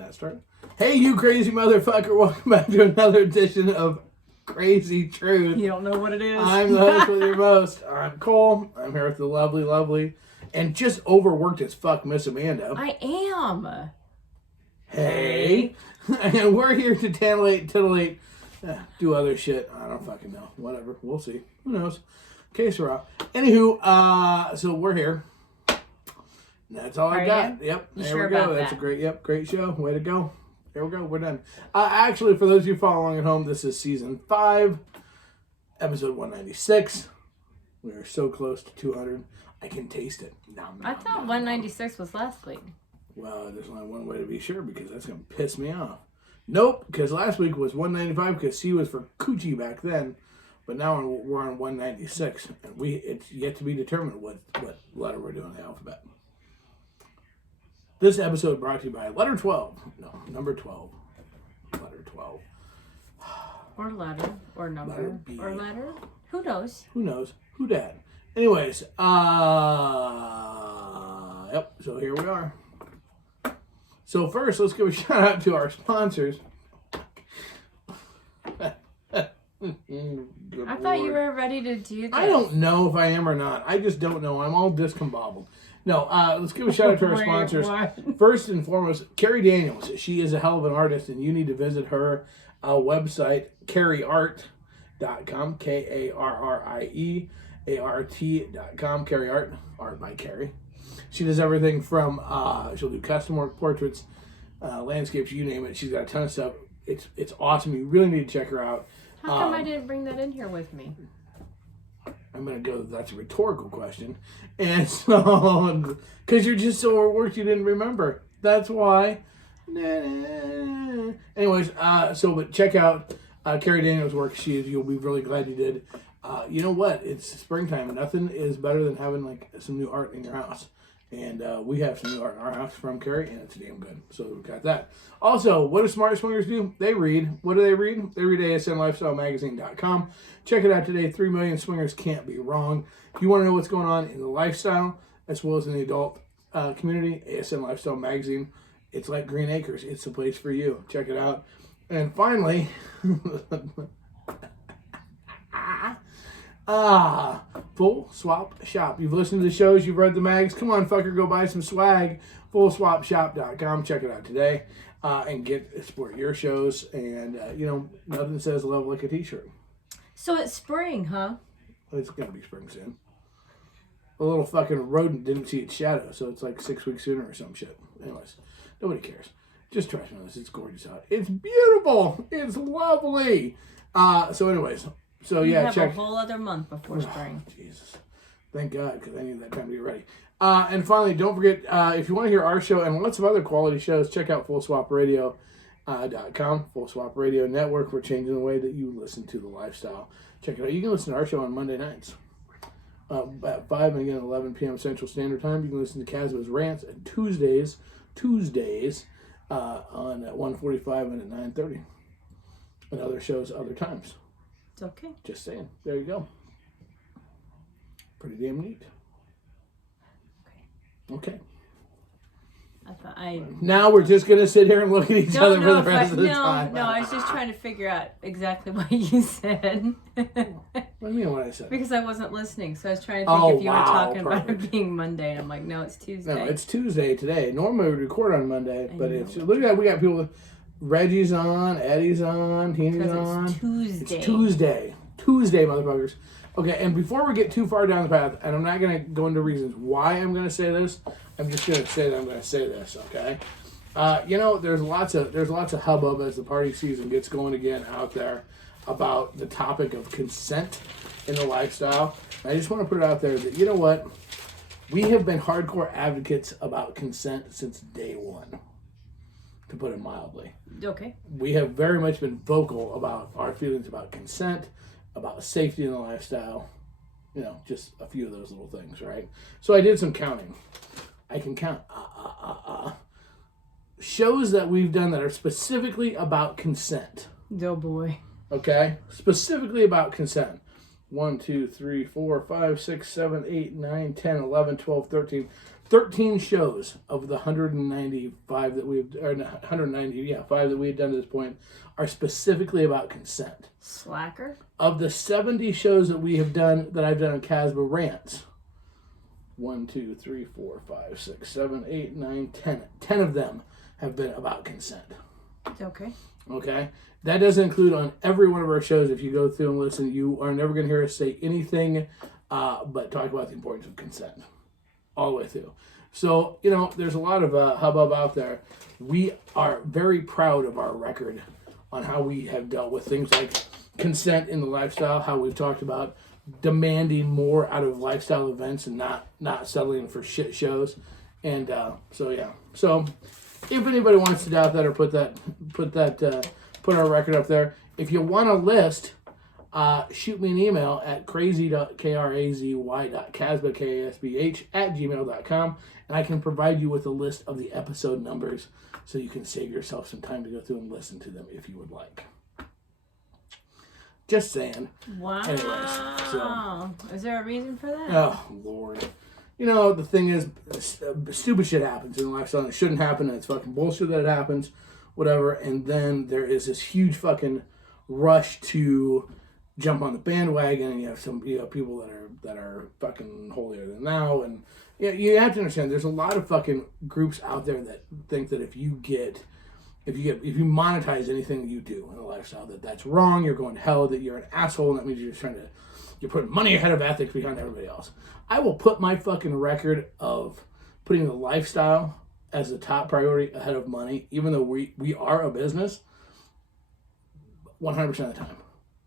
that start. Hey, you crazy motherfucker. Welcome back to another edition of Krazy Truth. You don't know what it is. I'm the host with your most. I'm Cole. I'm here with the lovely, and just overworked as fuck Miss Amanda. I am. Hey. And we're here to titillate, do other shit. I don't fucking know. Whatever. We'll see. Who knows? Okay, Sarah. Anywho, so we're here. That's all I got. Yep. You there sure we go. about That's that? Great show. Way to go. There we go. We're done. Actually, for those of you following at home, this is season 5, episode 196. We are so close to 200. I can taste it. I thought 196 was last week. Well, there's only one way to be sure because that's going to piss me off. Nope, because last week was 195 because C was for coochie back then. But now we're on 196. And it's yet to be determined what letter we're doing in the alphabet. This episode brought to you by letter 12. No, number 12. Letter 12. Or letter. Or number. Letter B. Or letter. Who knows? Who knows? Who dat? Anyways, yep, so here we are. So first, let's give a shout out to our sponsors. I thought you were ready to do this. I don't know if I am or not. I just don't know. I'm all discombobbled. No, let's give a shout out to our sponsors. First and foremost, Carrie Daniels. She is a hell of an artist, and you need to visit her website, carrieart.com, KARRIEART.com, Carrie Art, art by Carrie. She does everything from, she'll do custom work, portraits, landscapes, you name it. She's got a ton of stuff. It's awesome. You really need to check her out. How come I didn't bring that in here with me? I'm going to go, that's a rhetorical question. And so, because you're just so overworked you didn't remember. That's why. Anyways, but check out Carrie Daniels' work. You'll be really glad you did. You know what? It's springtime, and nothing is better than having like some new art in your house. And we have some new art in our house from Carrie, and it's damn good. So we've got that. Also, what do smart swingers do? They read. What do they read? They read ASNLifestyleMagazine.com. Check it out today. 3 million swingers can't be wrong. If you want to know what's going on in the lifestyle, as well as in the adult community, ASN Lifestyle Magazine, it's like Green Acres. It's the place for you. Check it out. And finally, Full Swap Shop. You've listened to the shows, you've read the mags. Come on, fucker, go buy some swag. FullSwapShop.com. Check it out today and support your shows. And, nothing says love like a t-shirt. So it's spring, huh? It's going to be spring soon. A little fucking rodent didn't see its shadow, so it's like 6 weeks sooner or some shit. Anyways, nobody cares. Just trust me on this. It's gorgeous out. It's beautiful. It's lovely. So You yeah, have check. a whole other month before spring. Jesus. Thank God, because I need that time to get ready. And finally, don't forget, if you want to hear our show and lots of other quality shows, check out FullSwapRadio.com, Full Swap Radio Network. We're changing the way that you listen to the lifestyle. Check it out. You can listen to our show on Monday nights at 5 and again at 11 p.m. Central Standard Time. You can listen to Casbo's Rants at Tuesdays on at 1:45 and at 9:30. And other shows other times. It's okay. Just saying. There you go. Pretty damn neat. Okay. Now we're just going to sit here and look at each other for the rest of the time. No, I was just trying to figure out exactly what you said. What do you mean what I said? Because I wasn't listening, so I was trying to think if you were talking about it being Monday, and I'm like, no, it's Tuesday. No, it's Tuesday today. Normally we record on Monday, but look at that. We got people. Reggie's on, Eddie's on, Teeny's on. It's Tuesday. It's Tuesday. Tuesday, motherfuckers. Okay, and before we get too far down the path, and I'm not going to go into reasons why I'm going to say this, I'm just going to say that I'm going to say this, okay? There's lots of hubbub as the party season gets going again out there about the topic of consent in the lifestyle. I just want to put it out there that, you know what? We have been hardcore advocates about consent since day one, to put it mildly. Okay. We have very much been vocal about our feelings about consent, about safety in the lifestyle, just a few of those little things, right? So I did some counting. I can count shows that we've done that are specifically about consent. Oh boy. Okay? Specifically about consent. 1, 2, 3, 4, 5, 6, 7, 8, 9, 10, 11, 12, 13. 13 shows of the 195 that we've, or 190, yeah, 5 that we had done to this point are specifically about consent. Slacker? Of the 70 shows that we have done, that I've done on Casbah Rants, 1, 2, 3, 4, 5, 6, 7, 8, 9, 10. 10 of them have been about consent. Okay. Okay? That doesn't include on every one of our shows. If you go through and listen, you are never going to hear us say anything but talk about the importance of consent. All the way through. So, there's a lot of hubbub out there. We are very proud of our record on how we have dealt with things like consent in the lifestyle, how we've talked about demanding more out of lifestyle events and not settling for shit shows. And so if anybody wants to doubt that or put our record up there, if you want a list, shoot me an email at krazy.casbah@gmail.com, and I can provide you with a list of the episode numbers so you can save yourself some time to go through and listen to them if you would like. Just saying. Wow. Anyways, so, is there a reason for that? Oh, Lord. The thing is, stupid shit happens in life, so it shouldn't happen, and it's fucking bullshit that it happens, whatever, and then there is this huge fucking rush to jump on the bandwagon, and you have people that are fucking holier than thou, and you have to understand there's a lot of fucking groups out there that think that if you monetize anything that you do in a lifestyle, that's wrong, you're going to hell, that you're an asshole, and that means you're putting money ahead of ethics behind everybody else. I will put my fucking record of putting the lifestyle as the top priority ahead of money, even though we are a business, 100% of the time.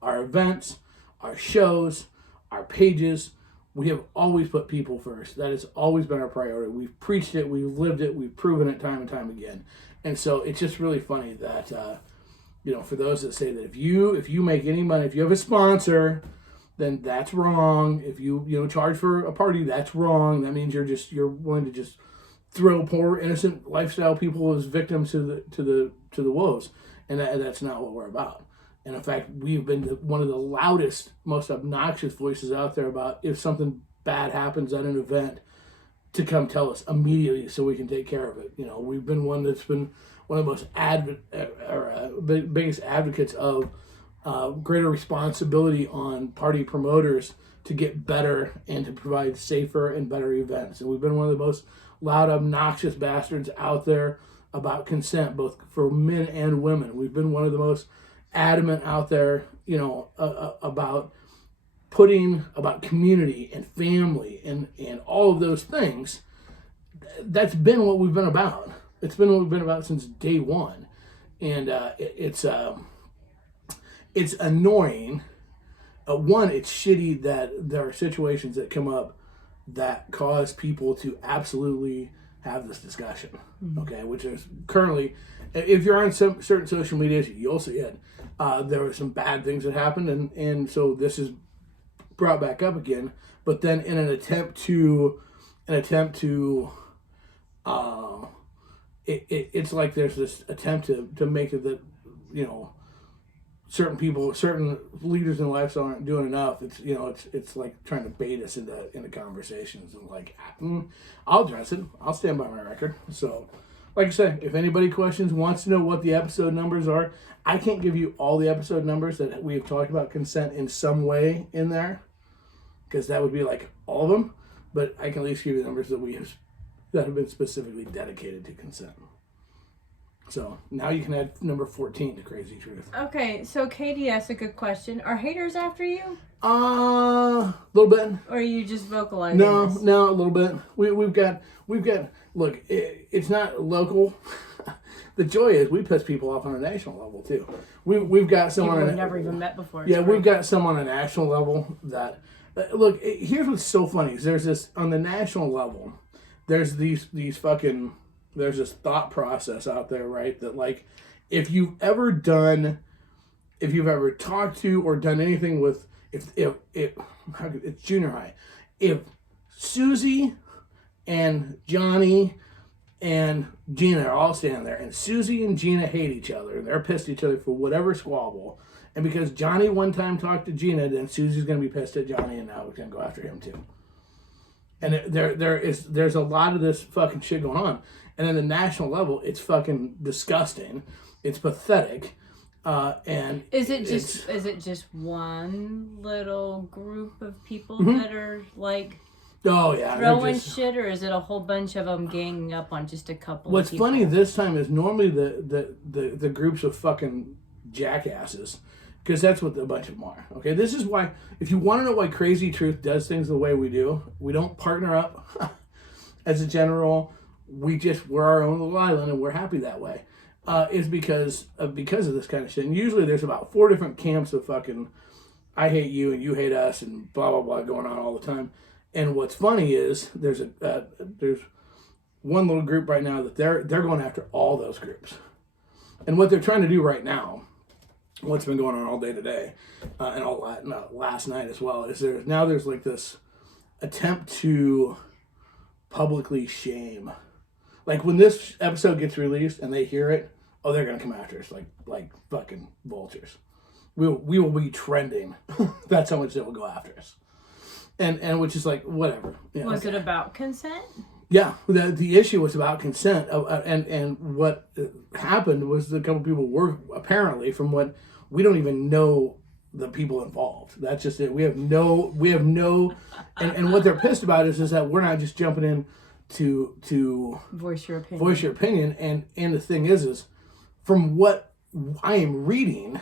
Our events, our shows, our pages, we have always put people first. That has always been our priority. We've preached it, we've lived it, we've proven it time and time again. And so it's just really funny that, for those that say that if you make any money, if you have a sponsor, then that's wrong. If you charge for a party, that's wrong. That means you're willing to just throw poor innocent lifestyle people as victims to the wolves, and that's not what we're about. And in fact, we've been one of the loudest, most obnoxious voices out there about if something bad happens at an event, to come tell us immediately so we can take care of it. We've been one that's been one of the most biggest advocates of greater responsibility on party promoters to get better and to provide safer and better events. And we've been one of the most loud, obnoxious bastards out there about consent, both for men and women. We've been one of the most adamant out there, about community and family and all of those things. That's been what we've been about. It's been what we've been about since day one. And it's annoying. One, it's shitty that there are situations that come up that cause people to absolutely have this discussion. Okay, which is currently, if you're on some certain social media, you'll see it. There were some bad things that happened, and so this is brought back up again. But then in an attempt to it's like there's this attempt to make it that certain people, certain leaders in lifestyle aren't doing enough. It's like trying to bait us into conversations, and like, I'll address it. I'll stand by my record. So, like I said, if anybody wants to know what the episode numbers are, I can't give you all the episode numbers that we have talked about consent in some way in there, because that would be like all of them. But I can at least give you the numbers that have been specifically dedicated to consent. So now you can add number 14 to Krazy Truth. Okay, so Katie asked a good question. Are haters after you? A little bit. Or are you just vocalizing No, this? a little bit. We've got. Look, it's not local. The joy is we piss people off on a national level too. We've got someone people we've never even met before. Yeah, we've got some on a national level that. Look, here's what's so funny is there's this on the national level. There's these fucking. There's this thought process out there, right? That like, if you've ever talked to or done anything with, it's junior high. If Susie and Johnny and Gina are all standing there, and Susie and Gina hate each other, and they're pissed at each other for whatever squabble, And because Johnny one time talked to Gina, then Susie's going to be pissed at Johnny, and now we're going to go after him too. And there's a lot of this fucking shit going on. And at the national level, it's fucking disgusting. It's pathetic. And is it just one little group of people that are like throwing shit, or is it a whole bunch of them ganging up on just a couple? What's of people? funny this time is normally the groups of fucking jackasses, because that's what a bunch of them are. Okay, this is why, if you want to know why Krazy Truth does things the way we do, we don't partner up as a general. We're our own little island, and we're happy that way. Is because of this kind of shit. And usually there's about 4 different camps of fucking I hate you and you hate us and blah blah blah going on all the time. And what's funny is there's one little group right now that they're going after all those groups. And what they're trying to do right now, what's been going on all day today, and last night as well, is there's like this attempt to publicly shame. Like when this episode gets released and they hear it, they're gonna come after us like fucking vultures. We will be trending. That's how much they will go after us. And which is like whatever. Yeah, was it about consent? Yeah, the issue was about consent, and what happened was a couple people were apparently, from what we don't even know the people involved. That's just it. We have no, and what they're pissed about is that we're not just jumping in to voice your opinion, and the thing is from what I am reading,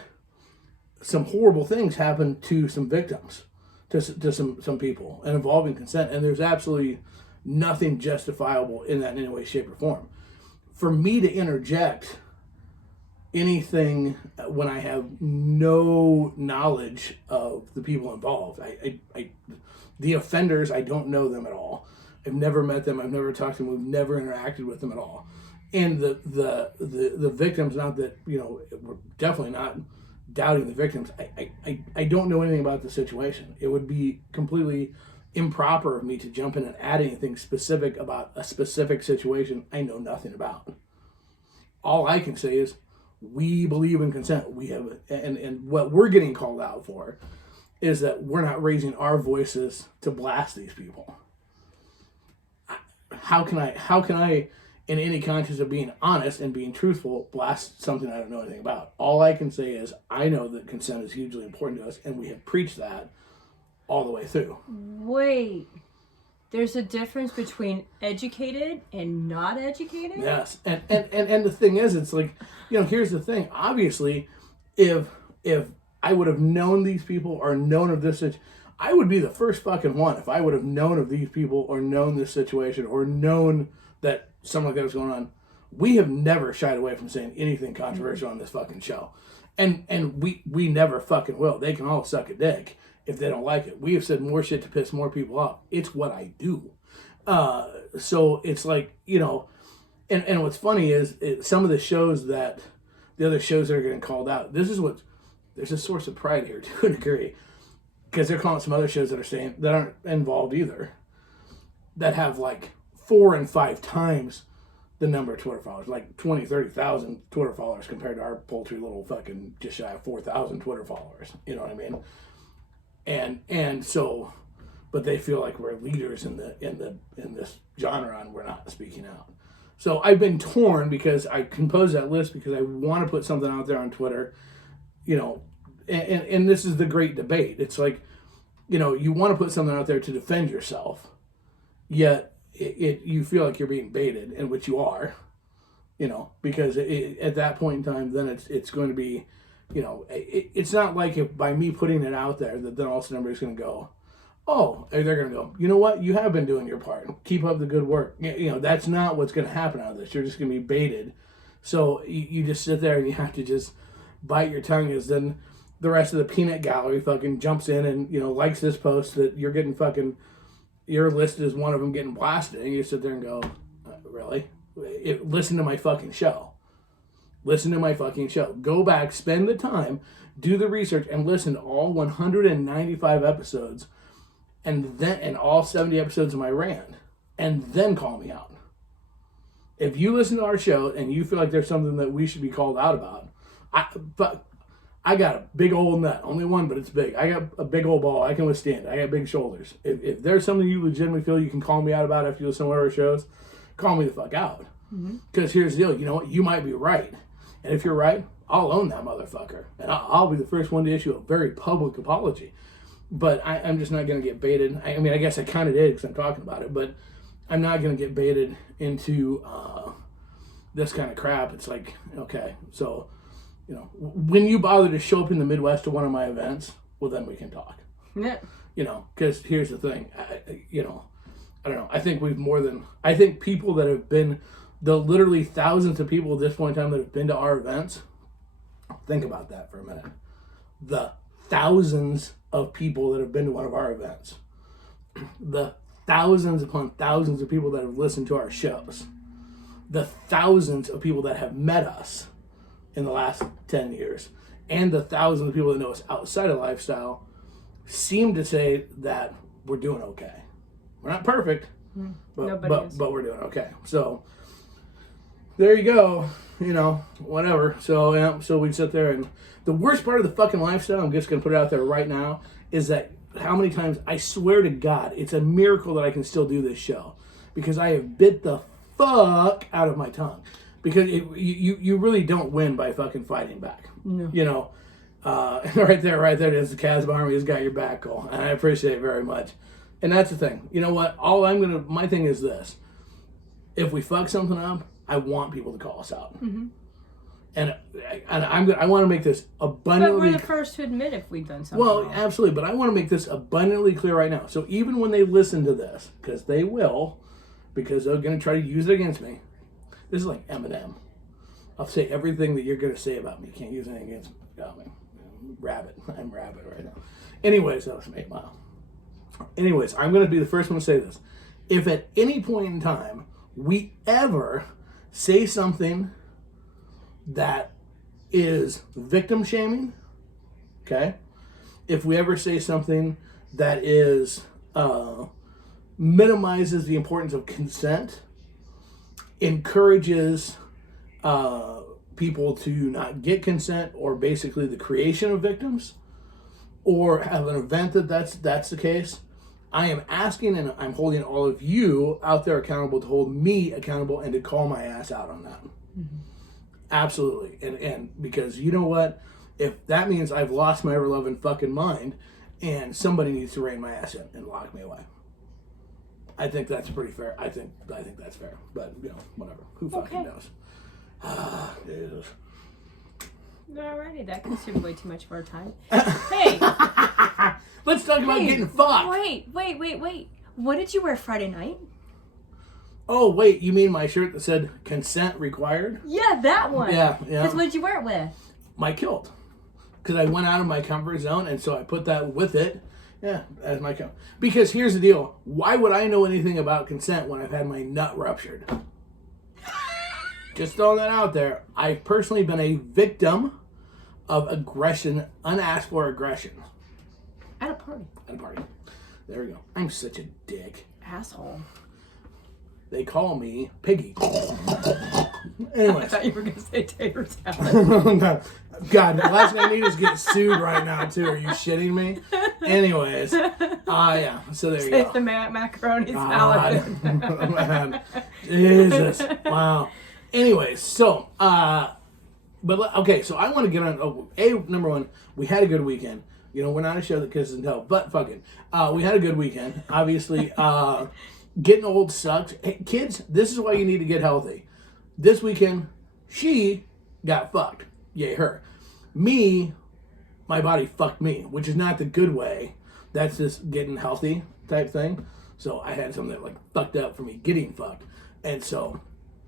some horrible things happened to some victims, to some people, and involving consent, and there's absolutely nothing justifiable in that in any way, shape, or form. For me to interject anything when I have no knowledge of the people involved, the offenders, I don't know them at all. I've never met them. I've never talked to them. We've never interacted with them at all. And the victims, not that, we're definitely not doubting the victims. I don't know anything about the situation. It would be completely improper of me to jump in and add anything specific about a specific situation I know nothing about. All I can say is we believe in consent. We have, and what we're getting called out for is that we're not raising our voices to blast these people. How can I, in any conscience of being honest and being truthful, blast something I don't know anything about? All I can say is I know that consent is hugely important to us, and we have preached that all the way through. Wait, there's a difference between educated and not educated? Yes, and the thing is, it's like, here's the thing. Obviously, if I would have known these people or known of this, I would be the first fucking one if I would have known of these people or known this situation or known that something like that was going on. We have never shied away from saying anything controversial on this fucking show, and we never fucking will. They can all suck a dick if they don't like it. We have said more shit to piss more people off. It's what I do. So it's like, and what's funny is some of the shows the other shows that are getting called out, there's a source of pride here to a degree, because they're calling some other shows that aren't involved either, that have like 4 and 5 times the number of Twitter followers, like 20, 30,000 Twitter followers compared to our paltry little fucking just shy of 4,000 Twitter followers. You know what I mean? And so, but they feel like we're leaders in this genre, and we're not speaking out. So I've been torn, because I composed that list because I want to put something out there on Twitter, and this is the great debate. It's like, you want to put something out there to defend yourself, yet you feel like you're being baited, and which you are, because at that point in time, then it's going to be, it's not like if by me putting it out there that then all of a sudden everybody's going to go, they're going to go, you know what, you have been doing your part, keep up the good work. That's not what's going to happen out of this. You're just going to be baited. So you just sit there and you have to just bite your tongue, as then the rest of the peanut gallery fucking jumps in and, likes this post that you're getting fucking, you're listed as one of them getting blasted, and you sit there and go, really? Listen to my fucking show. Listen to my fucking show. Go back, spend the time, do the research, and listen to all 195 episodes, and all 70 episodes of my rant, and then call me out. If you listen to our show and you feel like there's something that we should be called out about, I got a big old nut. Only one, but it's big. I got a big old ball. I can withstand it. I got big shoulders. If there's something you legitimately feel you can call me out about after you listen to one of our shows, call me the fuck out. Because here's the deal. You know what? You might be right. And if you're right, I'll own that motherfucker. And I'll be the first one to issue a very public apology. But I'm just not going to get baited. I mean, I guess I kind of did because I'm talking about it. But I'm not going to get baited into this kind of crap. It's like, okay, so, you know, when you bother to show up in the Midwest to one of my events, well, then we can talk. Yeah. You know, because here's the thing. You know, I don't know. I think people that have been, the literally thousands of people at this point in time that have been to our events, think about that for a minute. The thousands of people that have been to one of our events. The thousands upon thousands of people that have listened to our shows. The thousands of people that have met us in the last 10 years. And the thousands of people that know us outside of lifestyle seem to say that we're doing okay. We're not perfect, but we're doing okay. So there you go. You know, whatever. So yeah, so we sit there, and the worst part of the fucking lifestyle, I'm just gonna put it out there right now, is that how many times, I swear to God, it's a miracle that I can still do this show, because I have bit the fuck out of my tongue, because you really don't win by fucking fighting back. No. You know, right there it is. The Casbah Army has got your back, Cole, and I appreciate it very much. And that's the thing. You know what? My thing is this: if we fuck something up, I want people to call us out. And I want to make this abundantly. But we're the first to admit if we've done something wrong. Absolutely. But I want to make this abundantly clear right now. So even when they listen to this, because they will, because they're going to try to use it against me. This is like Eminem. I'll say everything that you're going to say about me. You can't use anything against me. Rabbit. I'm Rabbit right now. Anyways, that was 8 Mile. Anyways, I'm going to be the first one to say this. If at any point in time we ever say something that is victim shaming, okay? If we ever say something that is minimizes the importance of consent, encourages people to not get consent, or basically the creation of victims, or have an event that's the case, I am asking and I'm holding all of you out there accountable to hold me accountable and to call my ass out on that. Absolutely. And because you know what? If that means I've lost my ever-loving fucking mind and somebody needs to rein my ass in and lock me away, I think that's pretty fair. I think that's fair. But, you know, whatever. Who fucking knows? Jesus. Alrighty, that consumed way too much of our time. Hey! Let's talk about getting fucked. Wait. What did you wear Friday night? Oh, wait, you mean my shirt that said consent required? Yeah, that one. Yeah. Because what did you wear it with? My kilt. Because I went out of my comfort zone, and so I put that with it. Yeah, as my kilt. Because here's the deal. Why would I know anything about consent when I've had my nut ruptured? Just throwing that out there. I've personally been a victim of aggression, unasked for aggression. At a party. There we go. I'm such a dick. Asshole. They call me Piggy. Anyways. I thought you were going to say tater salad. God, the last thing I need is get sued right now, too. Are you shitting me? Anyways. Yeah. So there you go. Say the macaroni salad. Man. Jesus. Wow. Anyways, so, but, okay, so I want to get on, number one, we had a good weekend. You know, we're not a show that kisses and tell, but fucking, we had a good weekend. Obviously, getting old sucks. Hey, kids, this is why you need to get healthy. This weekend, she got fucked. Yay, her. Me, my body fucked me, which is not the good way. That's just getting healthy type thing. So I had something that like fucked up for me getting fucked. And so,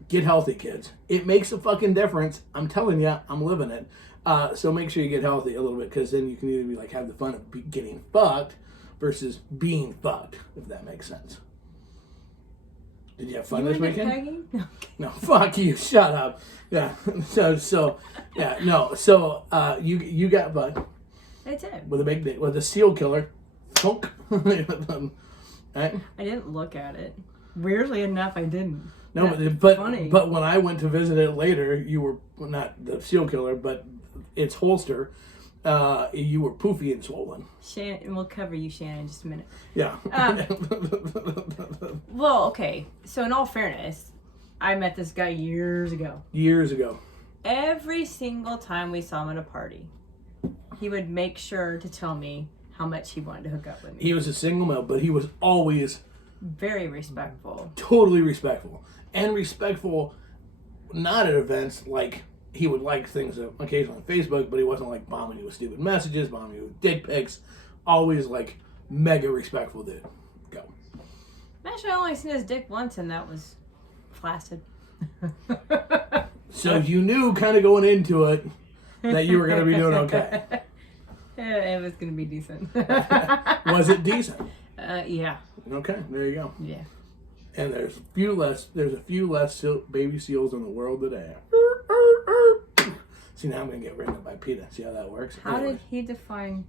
get healthy, kids. It makes a fucking difference. I'm telling you, I'm living it. So make sure you get healthy a little bit, because then you can either be like have the fun of getting fucked versus being fucked, if that makes sense. Did you have fun this weekend? No, fuck you. Shut up. Yeah. So yeah, no. So you got fucked. I did. With a seal killer. Thunk. Right? I didn't look at it. Weirdly enough, I didn't. No, but when I went to visit it later, you were not the seal killer, but its holster. you were poofy and swollen. Shannon, we'll cover you, Shannon, in just a minute. Yeah. Well, okay. So in all fairness, I met this guy years ago. Years ago. Every single time we saw him at a party, he would make sure to tell me how much he wanted to hook up with me. He was a single male, but he was always very respectful. Totally respectful. And respectful, not at events like he would like things occasionally on Facebook, but he wasn't like bombing you with stupid messages, bombing you with dick pics. Always like mega respectful dude. Go. Actually, I only seen his dick once, and that was flaccid. So you knew kind of going into it that you were going to be doing okay. It was going to be decent. Was it decent? Yeah. Okay, there you go. Yeah. And there's a few less baby seals in the world today. See, now I'm going to get written up by PETA. See how that works? How did he define...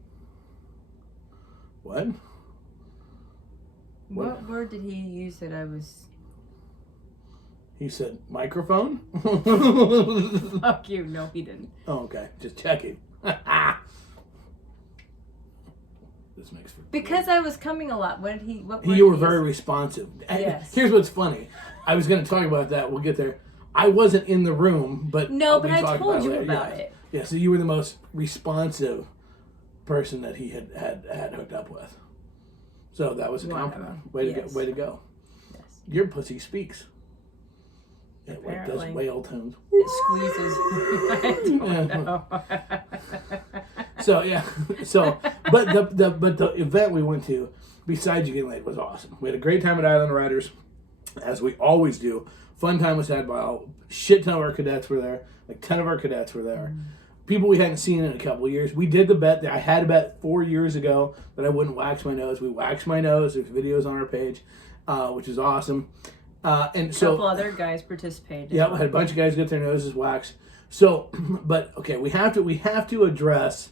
What? What word did he use that I was... He said microphone? Fuck you. No, he didn't. Oh, okay. Just checking. This makes for because I was coming a lot. What you were very responsive. Yes. Here's what's funny. I was going to talk about that. We'll get there. I wasn't in the room, but no, but I told you about it. Yeah, so you were the most responsive person that he had hooked up with. So that was a compliment. Way to go. Yes. Your pussy speaks. It like does whale tones. It squeezes. So yeah, but the event we went to, besides you getting laid, was awesome. We had a great time at Island Riders, as we always do. Fun time was had by a shit ton of our cadets were there. Like 10 of our cadets were there. People we hadn't seen in a couple of years. We did the bet that I had a bet 4 years ago that I wouldn't wax my nose. We waxed my nose. There's videos on our page, which is awesome. And so a couple other guys participated. Yeah, we had a bunch of guys get their noses waxed. So, but okay, we have to address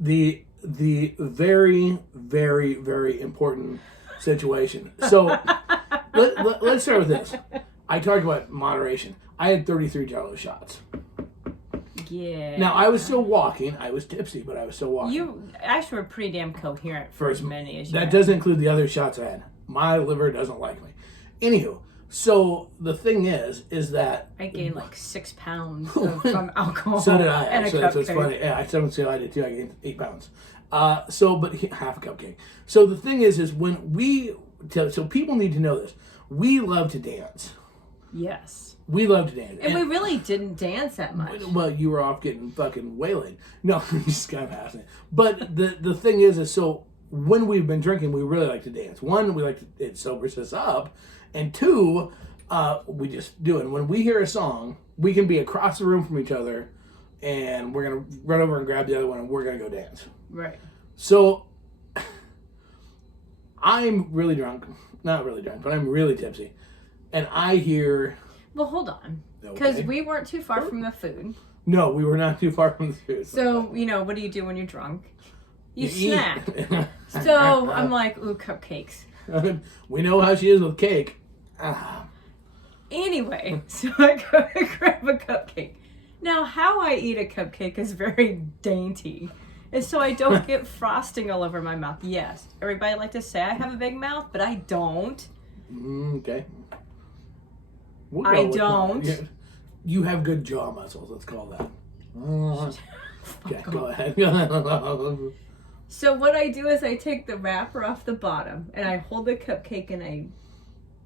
the very, very, very important situation. So let's start with this. I talked about moderation. I had 33 Jello shots. Yeah. Now I was still walking. I was tipsy, but I was still walking. You actually were pretty damn coherent for as many as you That had. doesn't include the other shots I had. My liver doesn't like me. Anywho, so the thing is that I gained like 6 pounds from alcohol. So did I. Actually, that's what's funny. Yeah, I did too. I gained 8 pounds. But half a cupcake. So the thing is when so people need to know this. We love to dance. Yes. We love to dance. And we really didn't dance that much. Well, you were off getting fucking waylaid. No, just kind of asking. But the thing is so when we've been drinking, we really like to dance. One, we like to, it sobers us up. And two, we just do it. And when we hear a song, we can be across the room from each other and we're going to run over and grab the other one and we're going to go dance. Right. So I'm really drunk. Not really drunk, but I'm really tipsy. And I hear... Well, hold on. Because we weren't too far from the food. No, we were not too far from the food. So, what do you do when you're drunk? You snack. So I'm like, ooh, cupcakes. We know how she is with cake. Anyway, so I go to grab a cupcake. Now, how I eat a cupcake is very dainty. And so I don't get frosting all over my mouth. Yes, everybody like to say I have a big mouth, but I don't. Okay. I don't. You have good jaw muscles, let's call that. Okay, go ahead. So what I do is I take the wrapper off the bottom and I hold the cupcake and I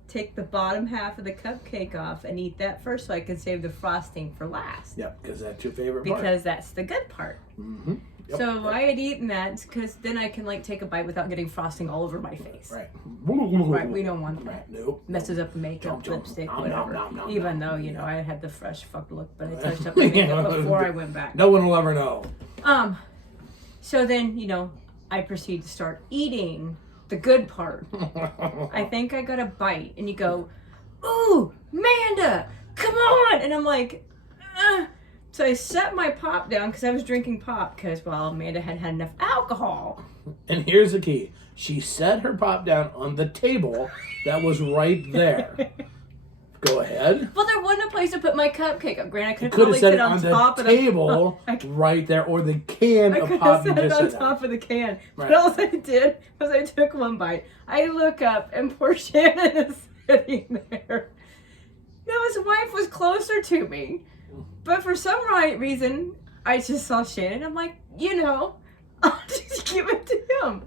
take the bottom half of the cupcake off and eat that first so I can save the frosting for last. Yep, because that's your favorite part. Because that's the good part. Mm-hmm. Yep, so I had eaten that because then I can take a bite without getting frosting all over my face. Right. Right, we don't want that. Right. Nope. Messes up makeup, lipstick, whatever. Even though, I had the fresh fucked look, but I touched up my makeup before I went back. No one will ever know. So then, I proceed to start eating the good part. I think I got a bite, and you go, "Ooh, Amanda, come on!" And I'm like, "Ugh." So I set my pop down because I was drinking pop because, Amanda hadn't had enough alcohol. And here's the key. She set her pop down on the table that was right there. Go ahead. Well, there wasn't a place to put my cupcake. Granted, I could Could have probably set sit it on top the of the table right there, or the can I of could pop have you set it just on said. top of the can. Right. But all I did was I took one bite. I look up and poor Shannon is sitting there. Now his wife was closer to me. But for some reason, I just saw Shannon. I'm like, I'll just give it to him.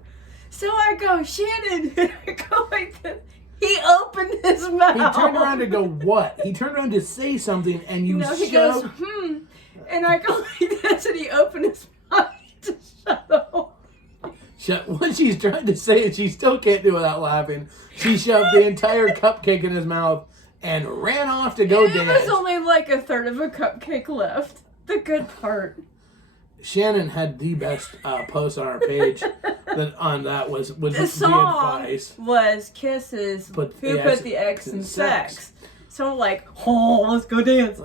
So I go, Shannon, and I go like this. He opened his mouth. He turned around to go, what? He turned around to say something, and you he shoved... goes, And I go like this, and he opened his mouth to shut up. When she's trying to say it, she still can't do it without laughing. She shoved the entire cupcake in his mouth and ran off to go dance. There was only like a third of a cupcake left. The good part. Shannon had the best post on our page on that was the song advice. Was Kisses Who Put the X in Sex. So I'm like, let's go dance.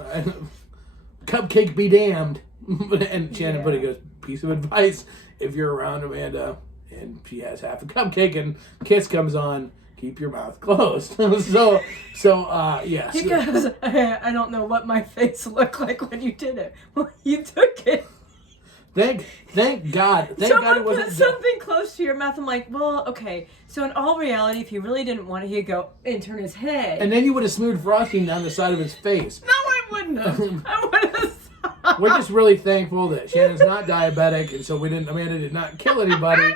Cupcake be damned. And Shannon put it, goes, piece of advice, if you're around Amanda and she has half a cupcake and Kiss comes on, keep your mouth closed. so yes. He goes, I don't know what my face looked like when you did it. Well, you took it. Thank God. Thank God it wasn't put something close to your mouth. I'm like, well, okay. So in all reality, if he really didn't want it, he'd go and turn his head. And then you would have smeared frosting down the side of his face. No, I wouldn't have. I would have stopped. We're just really thankful that Shannon's not diabetic, and so Amanda did not kill anybody,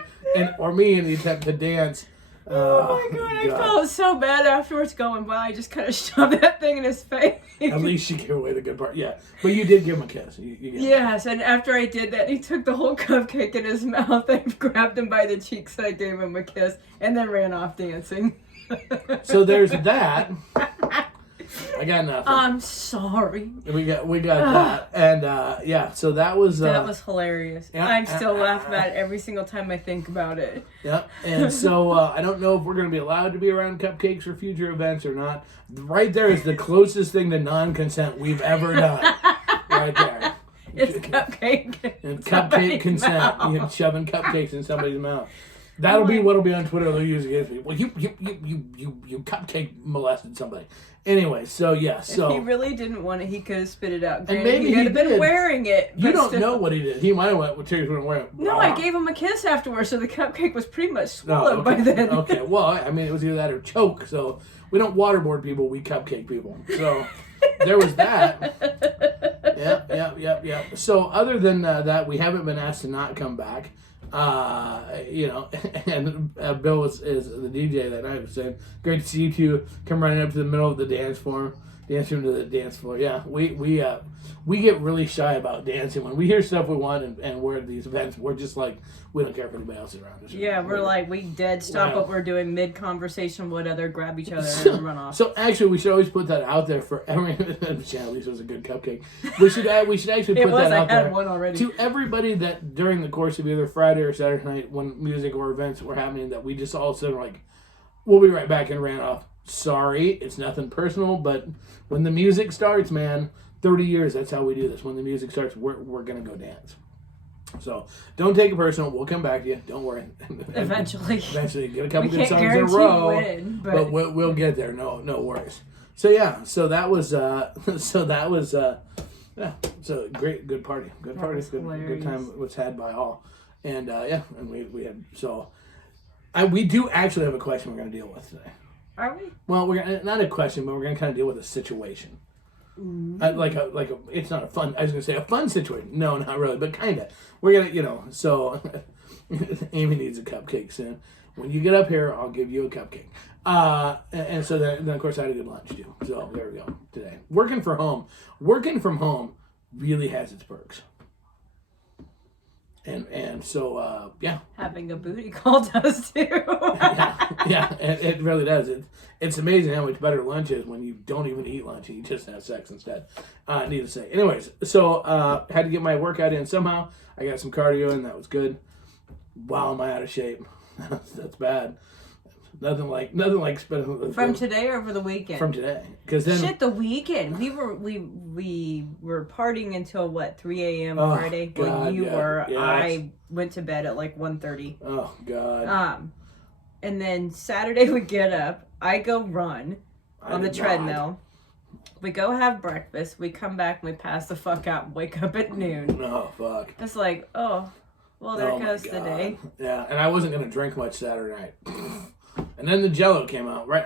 or me in the attempt to dance. Oh my God, I felt so bad afterwards going, wow, I just kind of shoved that thing in his face. At least she gave away the good part. Yeah, but you did give him a kiss. Yes, and after I did that, he took the whole cupcake in his mouth and grabbed him by the cheeks and I gave him a kiss and then ran off dancing. So there's that. I got nothing. I'm sorry. We got that, and so that was hilarious. Yeah, I'm still laughing at it every single time I think about it. Yep. And so I don't know if we're going to be allowed to be around cupcakes for future events or not. Right there is the closest thing to non-consent we've ever done. Right there. It's cupcake. And cupcake consent. You're shoving cupcakes in somebody's mouth. That'll be what'll be on Twitter. They'll use against me. Well, you cupcake molested somebody. Anyway, so yeah, so if he really didn't want it, he could have spit it out. And maybe he had been wearing it. You don't know what he did. He might have went with tears when wearing it. No, I gave him a kiss afterwards, so the cupcake was pretty much swallowed by then. Okay, well, I mean, it was either that or choke. So we don't waterboard people; we cupcake people. So there was that. Yeah. So other than that, we haven't been asked to not come back. And Bill is the DJ that night was saying, great to see you two come running up to the middle of the dance room to the dance floor. Yeah, we get really shy about dancing. When we hear stuff we want and we're at these events, we're just like, we don't care if anybody else is around us. Yeah, we're like, we dead stop what we're doing mid-conversation, whatever, grab each other and run off. So actually, we should always put that out there for everyone. At least it was a good cupcake. We should actually put that out there. I had one already. To everybody that during the course of either Friday or Saturday night when music or events were happening that we just all said like, we'll be right back and ran off. Sorry, it's nothing personal, but when the music starts, man, 30 years, that's how we do this. When the music starts, we're going to go dance. So don't take it personal. We'll come back to you. Don't worry. Eventually. Get a couple good songs in a row. But we'll get there. No worries. So yeah, so great, good party. Good party. Good time was had by all. And and we had, so we do actually have a question we're going to deal with today. Are we? Well, we're not a question, but we're going to kind of deal with a situation. It's not a fun. I was going to say a fun situation. No, not really, but kind of. We're gonna, so Amy needs a cupcake soon. When you get up here, I'll give you a cupcake. And so then of course I had a good lunch too. So there we go. Today, working from home really has its perks. And so having a booty call does too. yeah, it really does. It's amazing how much better lunch is when you don't even eat lunch and you just have sex instead. Need to say. Anyways, so had to get my workout in somehow. I got some cardio in, that was good. Wow, am I out of shape? That's bad. Nothing like spending from today or over the weekend. From today, because then the weekend we were partying until 3 a.m. Friday. God, when you were, yes. I went to bed at 1:30. Oh God. And then Saturday we get up. I go run on the treadmill. We go have breakfast. We come back and we pass the fuck out and wake up at noon. Oh, fuck. It's like, oh, well, there goes the day. Yeah, and I wasn't going to drink much Saturday night. And then the Jell-O came out, right?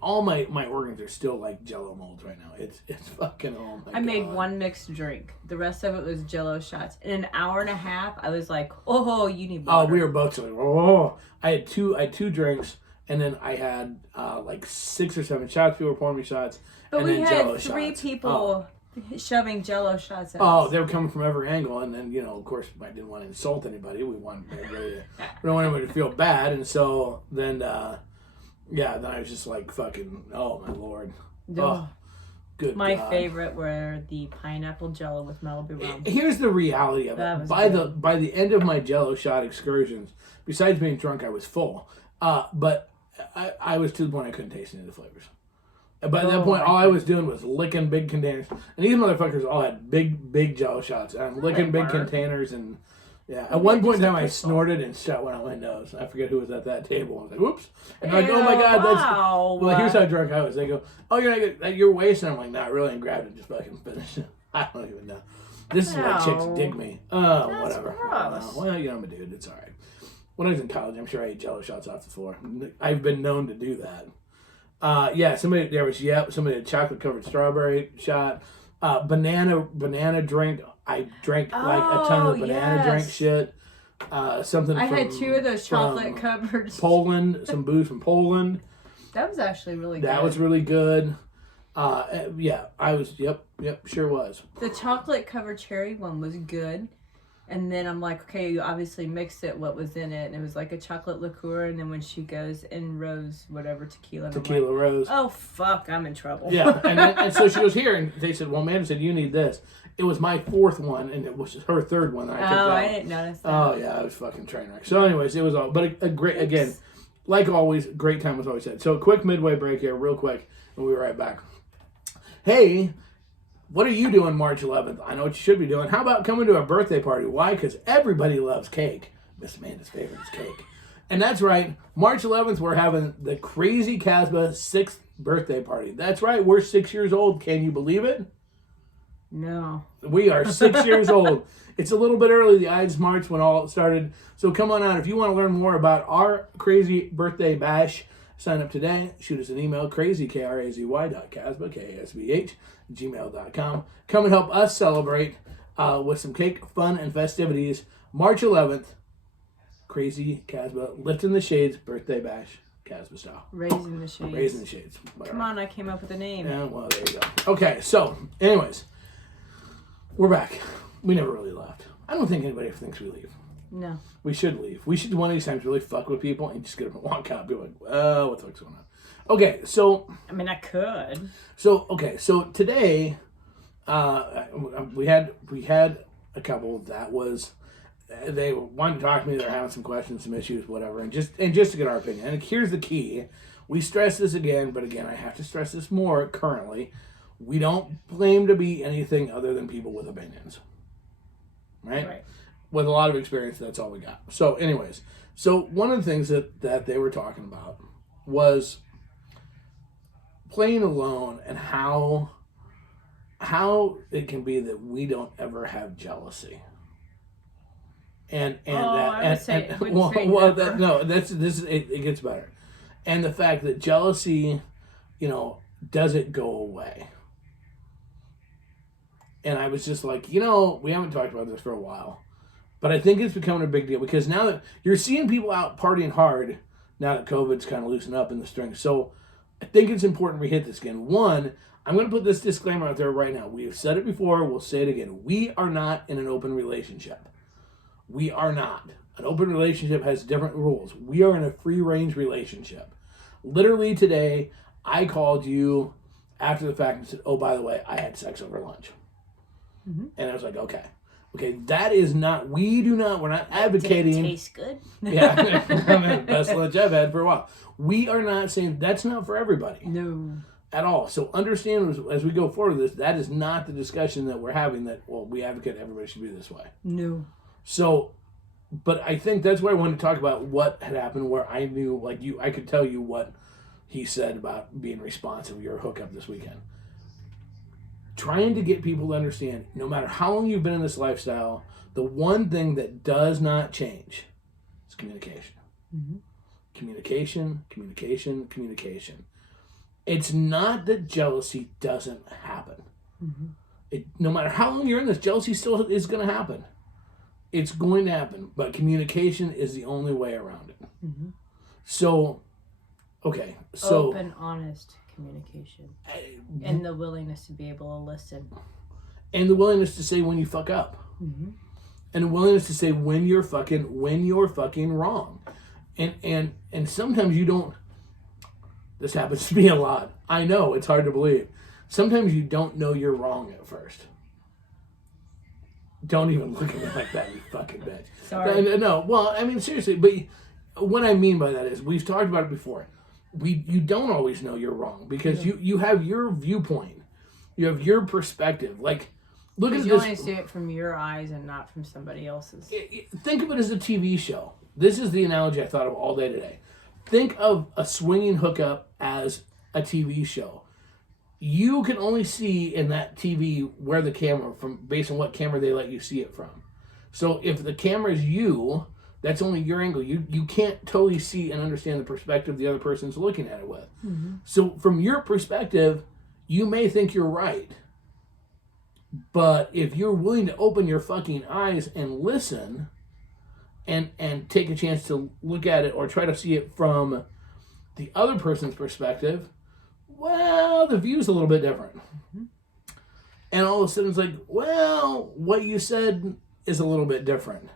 All my organs are still like Jell-O molds right now. It's fucking, oh my God. I made one mixed drink. The rest of it was Jell-O shots. In an hour and a half, I was like, oh, you need water. Oh, we were both like, oh. I had two drinks, and then I had like 6 or 7 shots. People were pouring me shots. But and we then had Jell-O 3 shots. people shoving Jell-O shots at us. Oh, they were coming from every angle, and then, of course, I didn't want to insult anybody. We don't want anybody to feel bad, and so then, then I was just like, fucking, oh my Lord. Oh, good My God. favorite were the pineapple Jell-O with Malibu rum. Here's the reality of it. By the end of my Jell-O shot excursions, besides being drunk, I was full. But I was to the point I couldn't taste any of the flavors. By that point, all I was doing was licking big containers. And these motherfuckers all had big Jell-O shots. And I'm licking big containers. And yeah, at one point in time, I snorted and shot one out my nose. I forget who was at that table. I was like, whoops. And they're like, oh my God, wow. Well, here's how drunk I was. They go, oh, you're not at your waist? And I'm like, not really. And grabbed it and just fucking finished it. I don't even know. This is why chicks dig me. Oh, That's whatever. gross. Well, I'm a dude. It's all right. When I was in college, I'm sure I ate Jell-O shots off the floor. I've been known to do that. Somebody had chocolate covered strawberry shot, banana drink. I drank like a ton of banana drink shit. Something. I had 2 of those chocolate covered. Poland, some booze from Poland. That was actually really good. That was really good. I was. Yep, sure was. The chocolate covered cherry one was good. And then I'm like, okay, you obviously mixed it, what was in it. And it was like a chocolate liqueur. And then when she goes in rose, whatever, tequila. Tequila like, rose. Oh, fuck, I'm in trouble. Yeah. And so she goes here. And they said, well, Amanda said, you need this. It was my 4th one. And it was her 3rd one that I took out. I didn't notice that. Oh, yeah. I was fucking train wreck. So anyways, it was all. But a great, again, like always, great time was always said. So a quick midway break here, real quick. And we'll be right back. Hey. What are you doing March 11th? I know what you should be doing. How about coming to a birthday party? Why? Because everybody loves cake. Miss Amanda's favorite is cake. And that's right. March 11th, we're having the Krazy Casbah 6th birthday party. That's right. We're 6 years old. Can you believe it? No. We are 6 years old. It's a little bit early. The Ides March when all started. So come on out. If you want to learn more about our Krazy birthday bash, sign up today. Shoot us an email, crazy, krazy.casbah, KASBH, gmail.com. Come and help us celebrate with some cake, fun, and festivities. March 11th, Krazy Casbah, Lifting the Shades, birthday bash, Casbah style. Raising the Shades. Raising the Shades. Come on, I came up with a name. Yeah, well, there you go. Okay, so, anyways, we're back. We never really left. I don't think anybody ever thinks we leave. No. We should leave. We should one of these times really fuck with people and just get up and walk out and be like, oh, what the fuck's going on? Okay, so... I mean, I could. So today, we had a couple that was... They wanted to talk to me. They're having some questions, some issues, whatever, and just to get our opinion. And here's the key. We stress this again, but again, I have to stress this more currently. We don't claim to be anything other than people with opinions. Right? With a lot of experience, that's all we got. So anyways, one of the things that they were talking about was playing alone and how it can be that we don't ever have jealousy. It gets better. And the fact that jealousy, doesn't go away. And I was just like, we haven't talked about this for a while. But I think it's becoming a big deal because now that you're seeing people out partying hard, now that COVID's kind of loosened up in the string. So I think it's important we hit this again. One, I'm going to put this disclaimer out there right now. We've said it before. We'll say it again. We are not in an open relationship. We are not. An open relationship has different rules. We are in a free-range relationship. Literally today, I called you after the fact and said, oh, by the way, I had sex over lunch. Mm-hmm. And I was like, okay, that is not, we're not advocating. Did it taste good? Yeah, best lunch I've had for a while. We are not saying that's not for everybody. No. At all. So understand as we go forward with this, that is not the discussion that we're having that, we advocate everybody should be this way. No. So, but I think that's where I wanted to talk about what had happened where I knew, I could tell you what he said about being responsive, your hookup this weekend. Trying to get people to understand, no matter how long you've been in this lifestyle, the one thing that does not change is communication. Mm-hmm. Communication, communication, communication. It's not that jealousy doesn't happen. Mm-hmm. No matter how long you're in this, jealousy still is going to happen. It's going to happen, but communication is the only way around it. Mm-hmm. So, okay. So, open, honest communication. And the willingness to be able to listen. And the willingness to say when you fuck up. Mm-hmm. And the willingness to say when you're fucking wrong. And sometimes you don't. This happens to me a lot. I know, it's hard to believe. Sometimes you don't know you're wrong at first. Don't even look at me like that, you fucking bitch. Sorry. No, well, I mean, seriously, but what I mean by that is, we've talked about it before. You don't always know you're wrong because you have your viewpoint. You have your perspective. Like, look at this. You only see it from your eyes and not from somebody else's. Think of it as a TV show. This is the analogy I thought of all day today. Think of a swinging hookup as a TV show. You can only see in that TV where the camera, based on what camera they let you see it from. So if the camera is you, that's only your angle. You can't totally see and understand the perspective the other person's looking at it with. Mm-hmm. So from your perspective, you may think you're right. But if you're willing to open your fucking eyes and listen and take a chance to look at it or try to see it from the other person's perspective, well, the view's a little bit different. Mm-hmm. And all of a sudden it's like, well, what you said is a little bit different.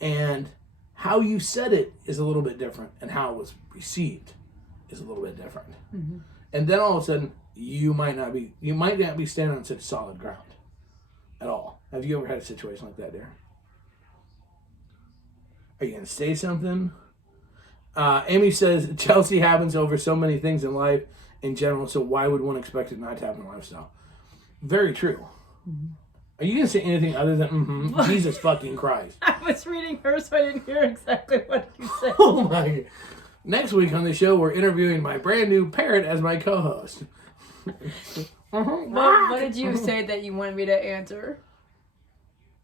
And how you said it is a little bit different. And how it was received is a little bit different. Mm-hmm. And then all of a sudden, you might not be standing on such solid ground at all. Have you ever had a situation like that, dear? Are you going to say something? Amy says, jealousy happens over so many things in life in general, so why would one expect it not to happen in lifestyle? Very true. Mm-hmm. Are you going to say anything other than, Jesus fucking Christ? I was reading her, so I didn't hear exactly what you said. Oh my God. Next week on the show, we're interviewing my brand new parrot as my co-host. What did you say that you wanted me to answer?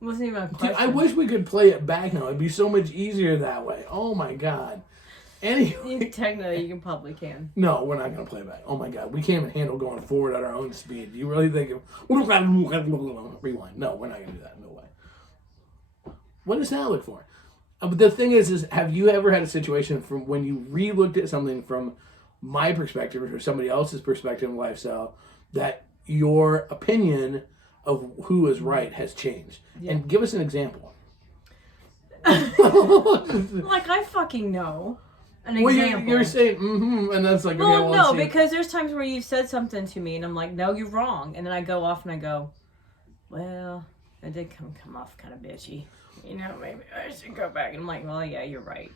It wasn't even a question. Dude, I wish we could play it back now. It'd be so much easier that way. Oh my God. Anyway. Technically, you probably can. No, we're not going to play it back. Oh my God. We can't even handle going forward at our own speed. Do you really think of... Rewind. No, we're not going to do that. No way. What does that look for? But the thing is have you ever had a situation from when you re-looked at something from my perspective or somebody else's perspective in lifestyle that your opinion of who is right has changed? Yeah. And give us an example. Like, I fucking know an example. You're saying, and that's like, well, okay, no, because there's times where you've said something to me and I'm like, no, you're wrong. And then I go off and I go, well, it did come off kind of bitchy. You know, maybe I should go back. And I'm like, well, yeah, you're right.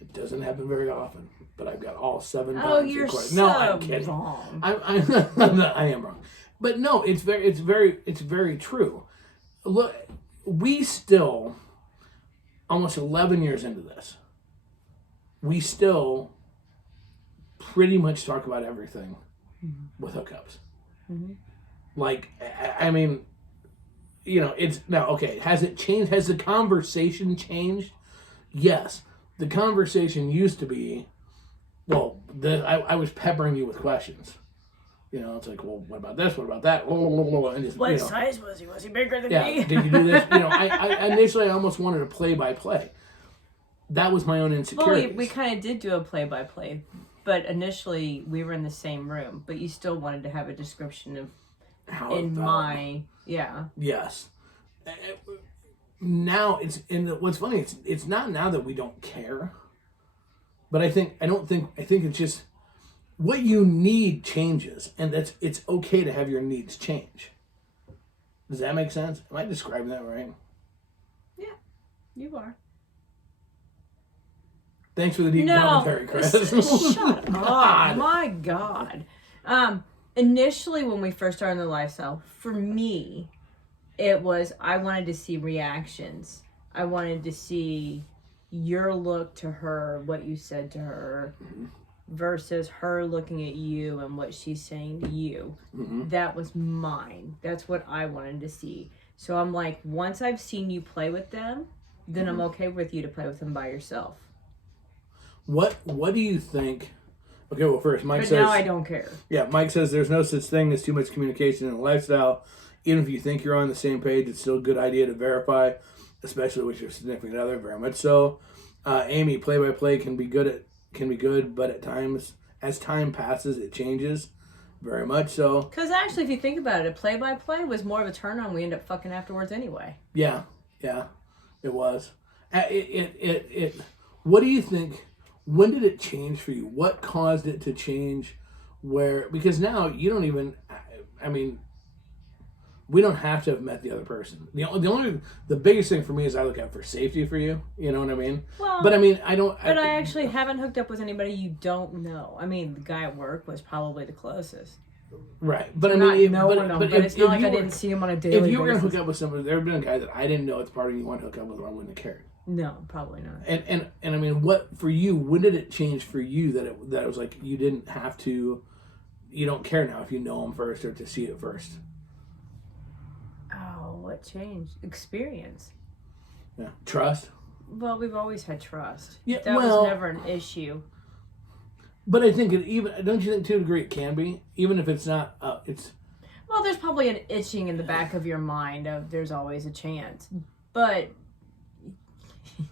It doesn't happen very often, but I've got all 7 times. Oh, you're so no, I'm kidding. Wrong. I am wrong. But no, it's very true. Look, we still, almost 11 years into this, we still pretty much talk about everything with hookups. Mm-hmm. Like, I mean, you know, it's now, okay, has it changed? Has the conversation changed? Yes. The conversation used to be, well, I was peppering you with questions. You know, it's like, well, what about this? What about that? And just, what size was he? Was he bigger than Did me? you do this? You know, I initially almost wanted a play-by-play. That was my own insecurity. Well, we kind of did do a play-by-play, but initially we were in the same room, but you still wanted to have a description of how Yes. Now what's funny, it's not now that we don't care, but I think it's just what you need changes, and it's okay to have your needs change. Does that make sense? Am I describing that right? Yeah, you are. Thanks for the deep commentary, Chris. Shut up. My God. Initially, when we first started the lifestyle, for me, it was I wanted to see reactions. I wanted to see your look to her, what you said to her. Mm-hmm. versus her looking at you and what she's saying to you. That was mine. That's what I wanted to see. So I'm like, once I've seen you play with them, then I'm okay with you to play with them by yourself. What do you think? Okay, well, first, Mike says... But now I don't care. Yeah, Mike says there's no such thing as too much communication in a lifestyle. Even if you think you're on the same page, it's still a good idea to verify, especially with your significant other, very much so. Amy, play-by-play can be good, but at times, as time passes, it changes. Very much so. Because actually, if you think about it, a play-by-play was more of a turn-on. We end up fucking afterwards anyway. Yeah, it was. What do you think, when did it change for you? What caused it to change because now you don't even, I mean, we don't have to have met the other person. The biggest thing for me is I look out for safety for you. You know what I mean? Well, but I mean, I don't. But I actually haven't hooked up with anybody you don't know. I mean, the guy at work was probably the closest. Right, but I'm I mean, but it's not like I didn't see him on a daily basis. If you were gonna hook up with somebody, there had been a guy that I didn't know at the party you want to hook up with, I wouldn't have cared. No, probably not. And I mean, what for you? When did it change for you that it was like you didn't have to? You don't care now if you know him first or to see it first. Oh, what changed? Experience. Yeah, trust. Well, we've always had trust. Yeah, that was never an issue. But I think don't you think to a degree it can be, even if it's not. It's. Well, there's probably an itching in the back of your mind of there's always a chance, but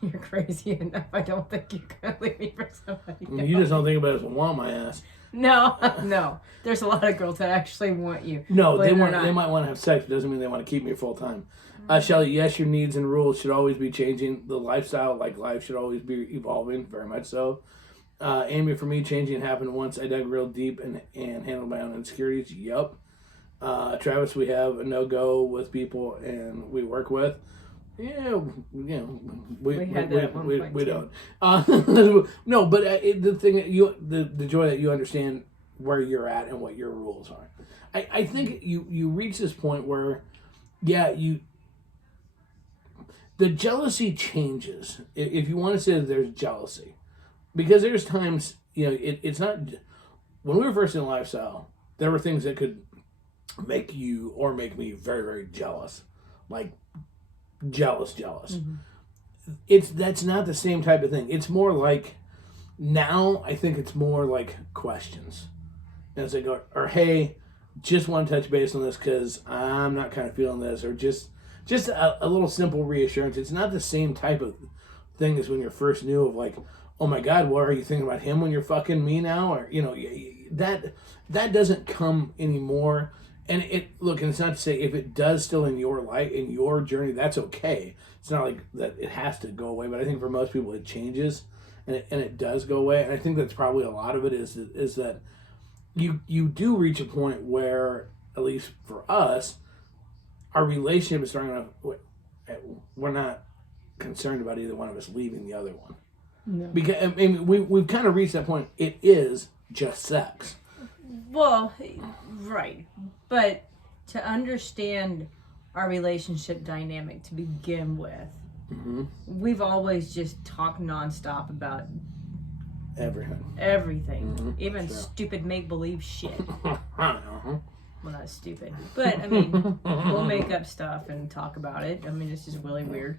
you're crazy enough. I don't think you're gonna leave me for somebody else. You just don't think about it as a want my ass. No. There's a lot of girls that actually want you. No, they might want to have sex. It doesn't mean they want to keep me full time. Shelly, yes, your needs and rules should always be changing. The lifestyle, like life, should always be evolving. Very much so. Amy, for me, changing happened once I dug real deep and handled my own insecurities. Yup. Travis, we have a no-go with people and we work with. Yeah, we don't. No, but the thing that the joy that you understand where you're at and what your rules are. I think you reach this point where, the jealousy changes. If you want to say that there's jealousy, because there's times it's not. When we were first in lifestyle, there were things that could make you or make me very, very jealous, like. Jealous. Mm-hmm. That's not the same type of thing. It's more like now I think it's more like questions. And it's like, or hey, just want to touch base on this because I'm not kind of feeling this, or just a little simple reassurance. It's not the same type of thing as when you're first new of like, oh my God, what are you thinking about him when you're fucking me now? Or that doesn't come anymore. And and it's not to say if it does still in your life, in your journey, that's okay. It's not like that it has to go away, but I think for most people it changes, and it does go away. And I think that's probably a lot of it is that you do reach a point where, at least for us, our relationship is starting to. We're not concerned about either one of us leaving the other one, because I mean we've kind of reached that point. It is just sex. Well, right. But to understand our relationship dynamic to begin with, we've always just talked nonstop about everything. Even stupid make-believe shit. Well, not stupid. But, I mean, we'll make up stuff and talk about it. I mean, it's just really weird.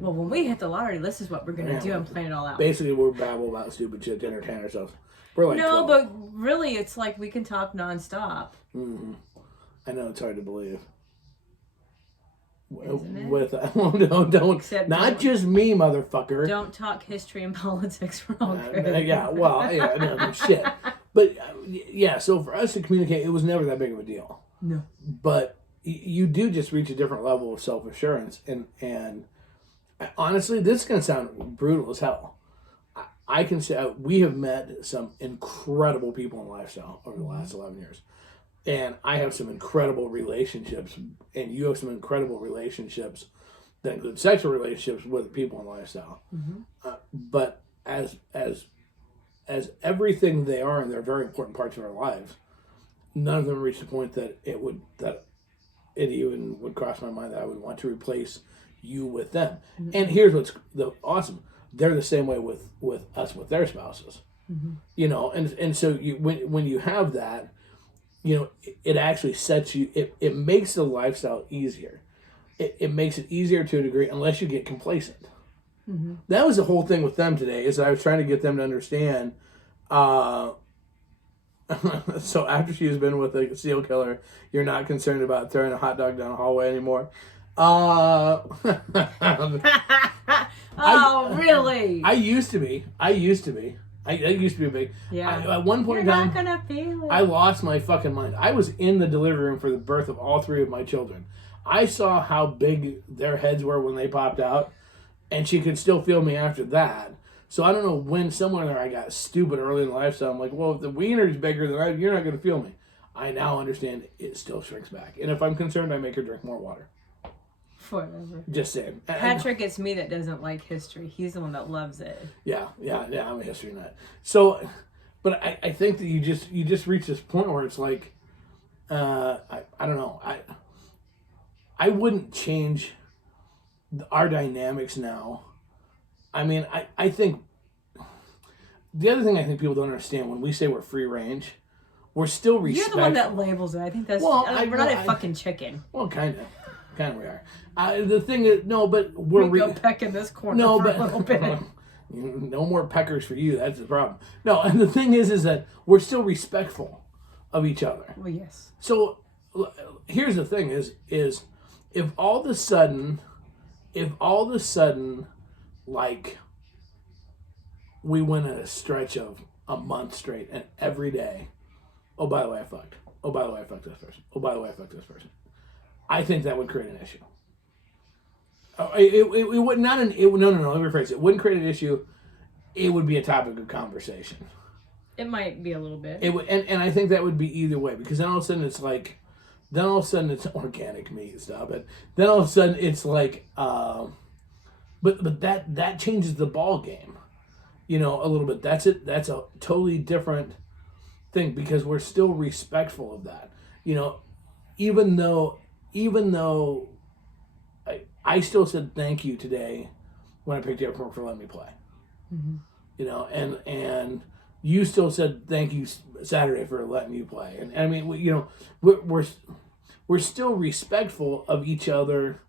Well, when we hit the lottery, this is what we're going to do and plan it all out. Basically, we're babble about stupid shit to entertain ourselves. We're like 12. But really, it's like we can talk nonstop. Mm-hmm. I know, it's hard to believe. Isn't it? Don't. Except not just me, motherfucker. Don't talk history and politics. We're all good. No, shit. But, so for us to communicate, it was never that big of a deal. No. But you do just reach a different level of self-assurance. And honestly, this is going to sound brutal as hell. I can say we have met some incredible people in lifestyle over the last 11 years. And I have some incredible relationships, and you have some incredible relationships that include sexual relationships with people in lifestyle. Mm-hmm. But as everything they are, and they're very important parts of our lives, none of them reach the point that it even would cross my mind that I would want to replace you with them. Mm-hmm. And here's what's awesome. They're the same way with us, with their spouses. You know, and so when you have that, you know, it actually sets you. It makes the lifestyle easier. It makes it easier to a degree, unless you get complacent. That was the whole thing with them today. Is I was trying to get them to understand. So after she's been with a serial killer, you're not concerned about throwing a hot dog down a hallway anymore. Really? I used to be. I used to be a big. Yeah. At one point in time, not gonna feel it. I lost my fucking mind. I was in the delivery room for the birth of all three of my children. I saw how big their heads were when they popped out, and she could still feel me after that. So I don't know when somewhere there I got stupid early in the lifestyle. I'm like, well, if the wiener's bigger than you're not going to feel me. I now understand it still shrinks back. And if I'm concerned, I make her drink more water. Whatever. Just saying. Patrick, it's me that doesn't like history. He's the one that loves it. Yeah. I'm a history nut. So, but I think that you just reach this point where it's like, I don't know. I wouldn't change our dynamics now. I mean, I think the other thing I think people don't understand when we say we're free range, we're still respectful. You're the one that labels it. I think that's we're not a fucking chicken. Well, kind of we are. The thing is, no, but we go peck in this corner for a little bit. No more peckers for you. That's the problem. No, and the thing is that we're still respectful of each other. Well, yes. So here's the thing: is if all of a sudden, like, we went in a stretch of a month straight and every day, oh, by the way, I fucked. Oh, by the way, I fucked this person. Oh, by the way, I fucked this person. I think that would create an issue. It would not let me rephrase it. It wouldn't create an issue. It would be a topic of conversation. It might be a little bit. It would, and I think that would be either way, because then all of a sudden it's like, then all of a sudden it's organic meat, stop it. Then all of a sudden it's like, but that changes the ball game, you know, a little bit. That's it. That's a totally different thing, because we're still respectful of that, you know, even though I still said thank you today when I picked you up for letting me play, you know, and you still said thank you Saturday for letting you play, and I mean, you know, we're still respectful of each other,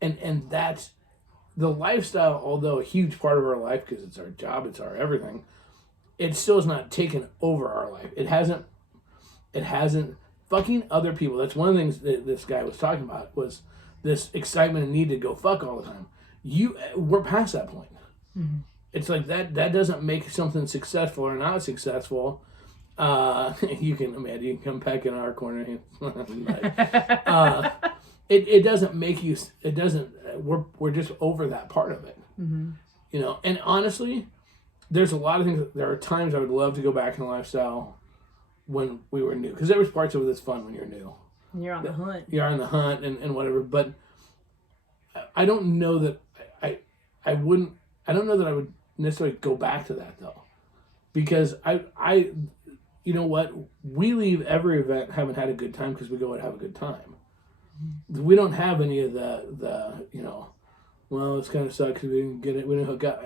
and that's the lifestyle. Although a huge part of our life, because it's our job, it's our everything, it still has not taken over our life. It hasn't fucking other people. That's one of the things that this guy was talking about, was this excitement and need to go fuck all the time. We're past that point. It's like that doesn't make something successful or not successful. You can come back in our corner. It doesn't make you. It doesn't. We're just over that part of it. You know. And honestly, there's a lot of things. There are times I would love to go back in the lifestyle when we were new, because there was parts of it that's fun when you're new. You're on the hunt. You're on the hunt and whatever. But I don't know that I wouldn't. I don't know that I would necessarily go back to that though, because I you know what, we leave every event having had a good time because we go and have a good time. We don't have any of the you know, well, it's kind of sucks because we didn't get it, we didn't hook up.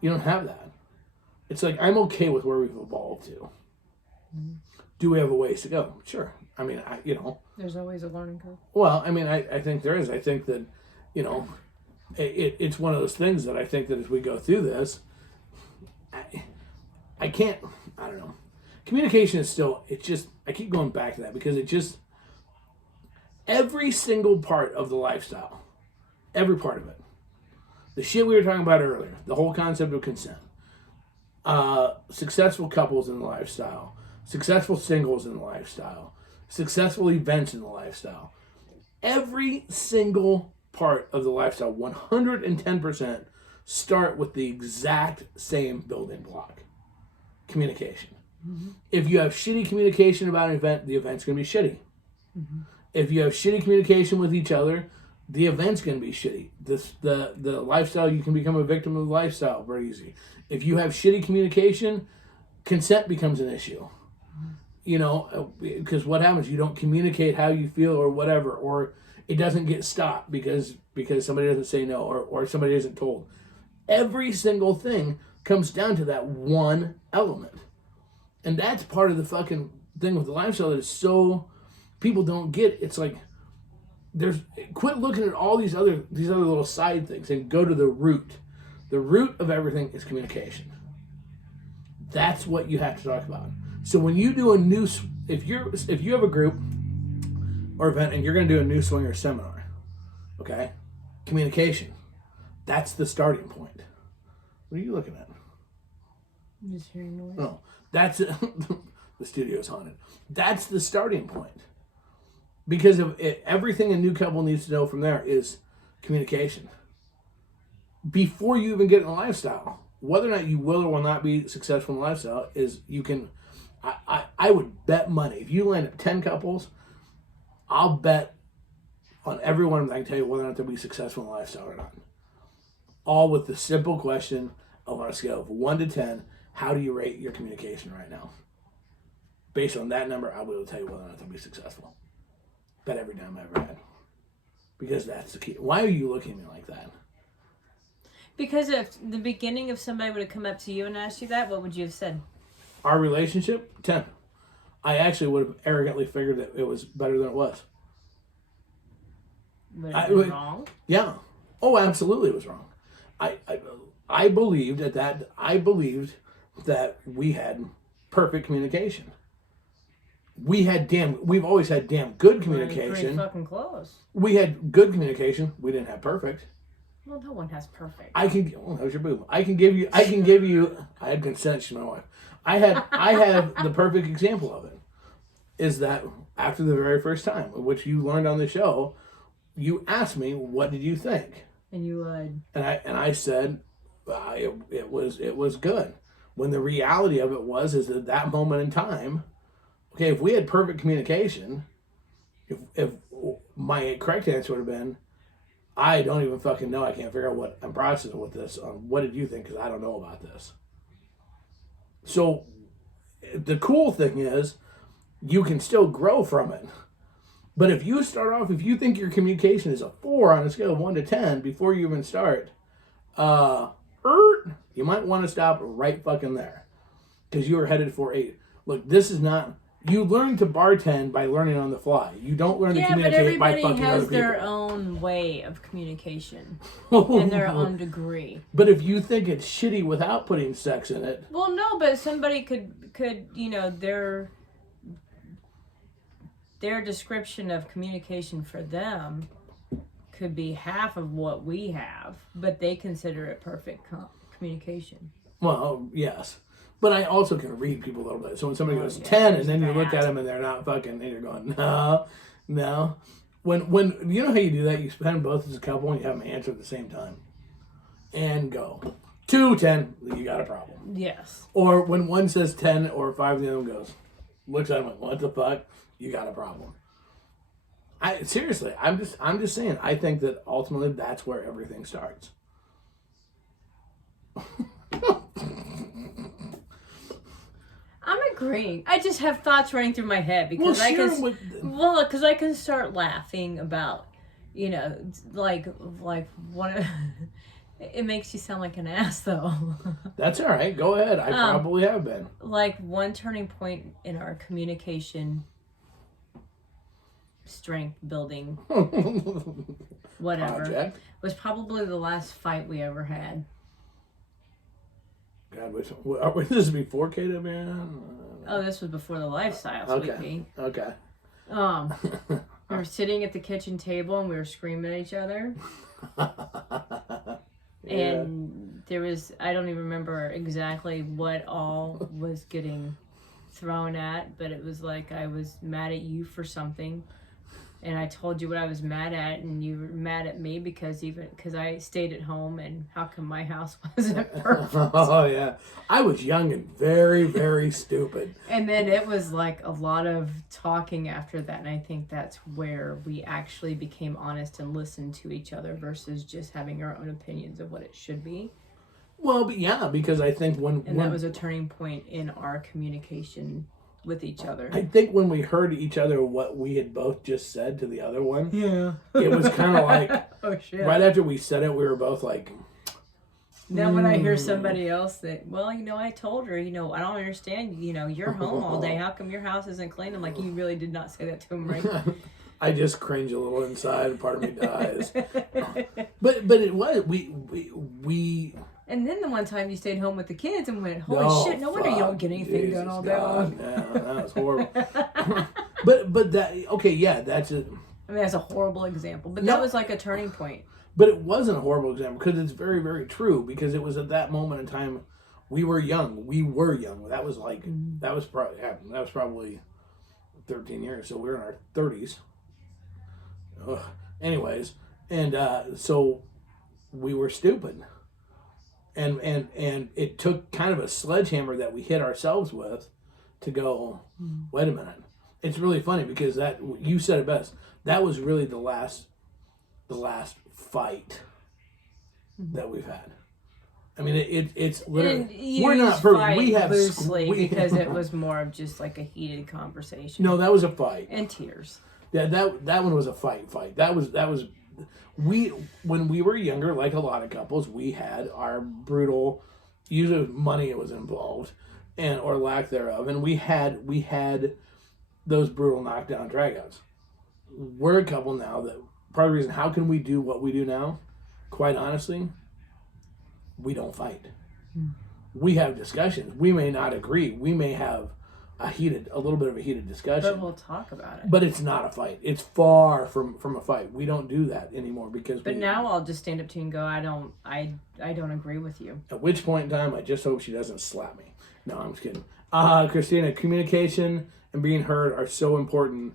You don't have that. It's like, I'm okay with where we've evolved to. Do we have a ways to go? Sure. I mean, you know, there's always a learning curve. Well, I mean, I think there is. I think that, you know, it's one of those things that I think that as we go through this, I don't know. Communication is still, it's just, I keep going back to that because it just, every single part of the lifestyle, every part of it, the shit we were talking about earlier, the whole concept of consent, successful couples in the lifestyle, successful singles in the lifestyle, successful events in the lifestyle, every single part of the lifestyle, 110% start with the exact same building block: communication. If you have shitty communication about an event, the event's going to be shitty. If you have shitty communication with each other, the event's going to be shitty. The lifestyle, you can become a victim of the lifestyle very easy. If you have shitty communication, consent becomes an issue. You know, because what happens? You don't communicate how you feel or whatever, or it doesn't get stopped because somebody doesn't say no, or somebody isn't told. Every single thing comes down to that one element. And that's part of the fucking thing with the lifestyle that is so people don't get. It's like quit looking at all these other little side things and go to the root. The root of everything is communication. That's what you have to talk about. So when you do if you have a group or event and you're going to do a new swinger seminar, okay, communication. That's the starting point. What are you looking at? I'm just hearing noise. Oh, that's the studio's haunted. That's the starting point. Because of everything a new couple needs to know from there is communication. Before you even get in the lifestyle, whether or not you will or will not be successful in the lifestyle is you can. I would bet money if you land up 10 couples, I'll bet on every one of them I can tell you whether or not they'll be successful in the lifestyle or not. All with the simple question of on a scale of 1 to 10, how do you rate your communication right now? Based on that number, I'll be able to tell you whether or not they'll be successful. Bet every dime I ever had. Because that's the key. Why are you looking at me like that? Because if the beginning, if somebody would have come up to you and asked you that, what would you have said? Our relationship, 10. I actually would have arrogantly figured that it was better than it was. Would it have been wrong? Yeah. Oh, absolutely it was wrong. I believed that we had perfect communication. We've always had damn good communication. Pretty fucking close. We had good communication. We didn't have perfect. Well, no one has perfect. That was your boob. I had consent to my wife. I have the perfect example of it. Is that after the very first time, which you learned on the show, you asked me, what did you think? And you would. And I said, it was good. When the reality of it is at that moment in time, okay, if we had perfect communication, if my correct answer would have been, I don't even fucking know. I can't figure out what I'm processing with this. What did you think? Because I don't know about this. So the cool thing is you can still grow from it. But if you start off, if you think your communication is a 4 on a scale of 1 to 10 before you even start, you might want to stop right fucking there. Because you are headed for 8. Look, this is not... You learn to bartend by learning on the fly. You don't learn to communicate by fucking other people. Yeah, but everybody has their own way of communication and their own degree. But if you think it's shitty without putting sex in it... Well, no, but somebody could their description of communication for them could be half of what we have, but they consider it perfect communication. Well, yes. But I also can read people a little bit. So when somebody goes 10 and then you look at them and they're not fucking, and you're going, no. When you know how you do that? You spend both as a couple and you have them answer at the same time. And go. 2, 10, you got a problem. Yes. Or when one says 10 or 5 and the other one goes, looks at him like, what the fuck? You got a problem. Seriously, I'm just saying, I think that ultimately that's where everything starts. I'm agreeing. I just have thoughts running through my head because I can start laughing about, like one of it makes you sound like an ass though. That's all right. Go ahead. I probably have been. Like one turning point in our communication strength building whatever project was probably the last fight we ever had. God, this is before KWN? Oh, this was before the lifestyle, okay. Sweetie. Okay. We were sitting at the kitchen table and we were screaming at each other. Yeah. And there was, I don't even remember exactly what all was getting thrown at, but it was like I was mad at you for something. And I told you what I was mad at, and you were mad at me because I stayed at home, and how come my house wasn't perfect? Oh, yeah. I was young and very, very stupid. And then it was like a lot of talking after that, and I think that's where we actually became honest and listened to each other versus just having our own opinions of what it should be. Well, but yeah, because I think that was a turning point in our communication with each other. I think when we heard each other what we had both just said to the other one, yeah, it was kind of like, oh shit! Right after we said it, we were both like, Now when I hear somebody else that, well, I told her, I don't understand, you're home all day. How come your house isn't clean? I'm like, you really did not say that to him, right? I just cringe a little inside. Part of me dies. But it was we. And then the one time you stayed home with the kids and went, holy shit! No wonder you don't get anything done all day long. Yeah, that was horrible. but that okay, yeah, that's it. I mean, that's a horrible example, but that was like a turning point. But it wasn't a horrible example because it's very, very true. Because it was at that moment in time, we were young. That was like that was probably 13 years. So we were in our 30s. Anyways, and so we were stupid, and it took kind of a sledgehammer that we hit ourselves with to go. Wait a minute. It's really funny because that you said it best. That was really the last fight that we've had. I mean, it's literally we're not perfect. We have loosely because it was more of just like a heated conversation. No, that was a fight and tears. Yeah, that one was a fight. That was when we were younger, like a lot of couples, we had our brutal. Usually, money was involved, or lack thereof, and we had those brutal knockdown dragouts. We're a couple now that part of the reason how can we do what we do now, quite honestly, we don't fight. We have discussions. We may not agree. We may have a little bit of a heated discussion. But we'll talk about it. But it's not a fight. It's far from a fight. We don't do that anymore because. But now I'll just stand up to you and go, I don't agree with you. At which point in time, I just hope she doesn't slap me. No, I'm just kidding. Christina, communication and being heard are so important.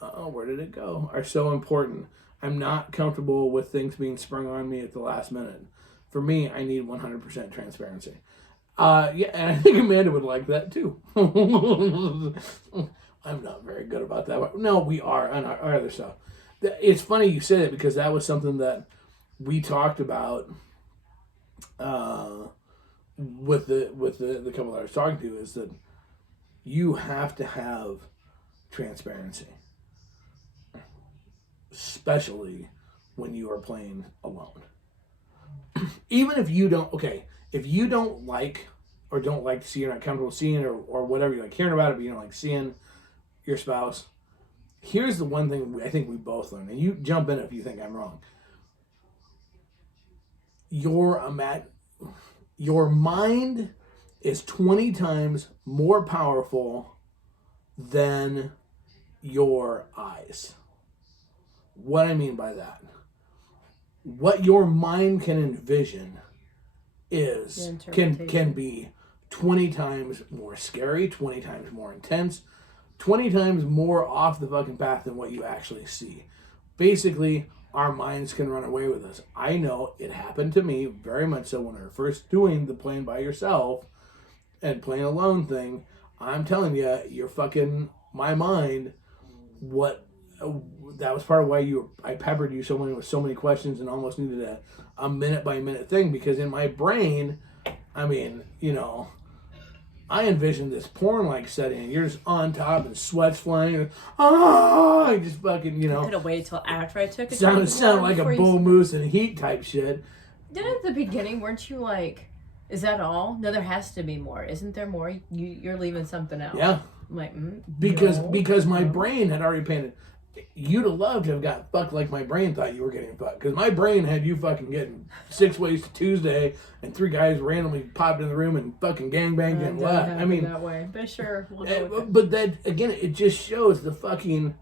Where did it go? Are so important. I'm not comfortable with things being sprung on me at the last minute. For me, I need 100% transparency. Yeah, and I think Amanda would like that too. I'm not very good about that. No, we are on our other stuff. It's funny you say that because that was something that we talked about with the couple that I was talking to, is that you have to have transparency, especially when you are playing alone. Even if you don't, if you don't like or don't like to see, you're not comfortable seeing or whatever, you like hearing about it, but you don't like seeing your spouse, here's the one thing I think we both learned, and you jump in if you think I'm wrong. Your mind is 20 times more powerful than your eyes. What I mean by that, what your mind can envision can be 20 times more scary, 20 times more intense, 20 times more off the fucking path than what you actually see. Basically, our minds can run away with us. I know it happened to me very much so when I was first doing the playing by yourself and playing alone thing. I'm telling you, my mind, that was part of why I peppered you with so many questions and almost needed a minute by minute thing, because in my brain, I mean, I envisioned this porn-like setting, and you're just on top and sweat's flying, and I just fucking, I could have waited till after I took it. Sound like a bull moose and heat type shit. Then at the beginning, weren't you like, is that all? No, there has to be more. Isn't there more? You're leaving something out. Yeah. I'm like, because my brain had already painted. You'd have loved to have got fucked like my brain thought you were getting fucked. Because my brain had you fucking getting 6 ways to Tuesday and 3 guys randomly popped in the room and fucking gangbanged and left. I mean, that way. But sure, we'll go with it. But that, again, it just shows the fucking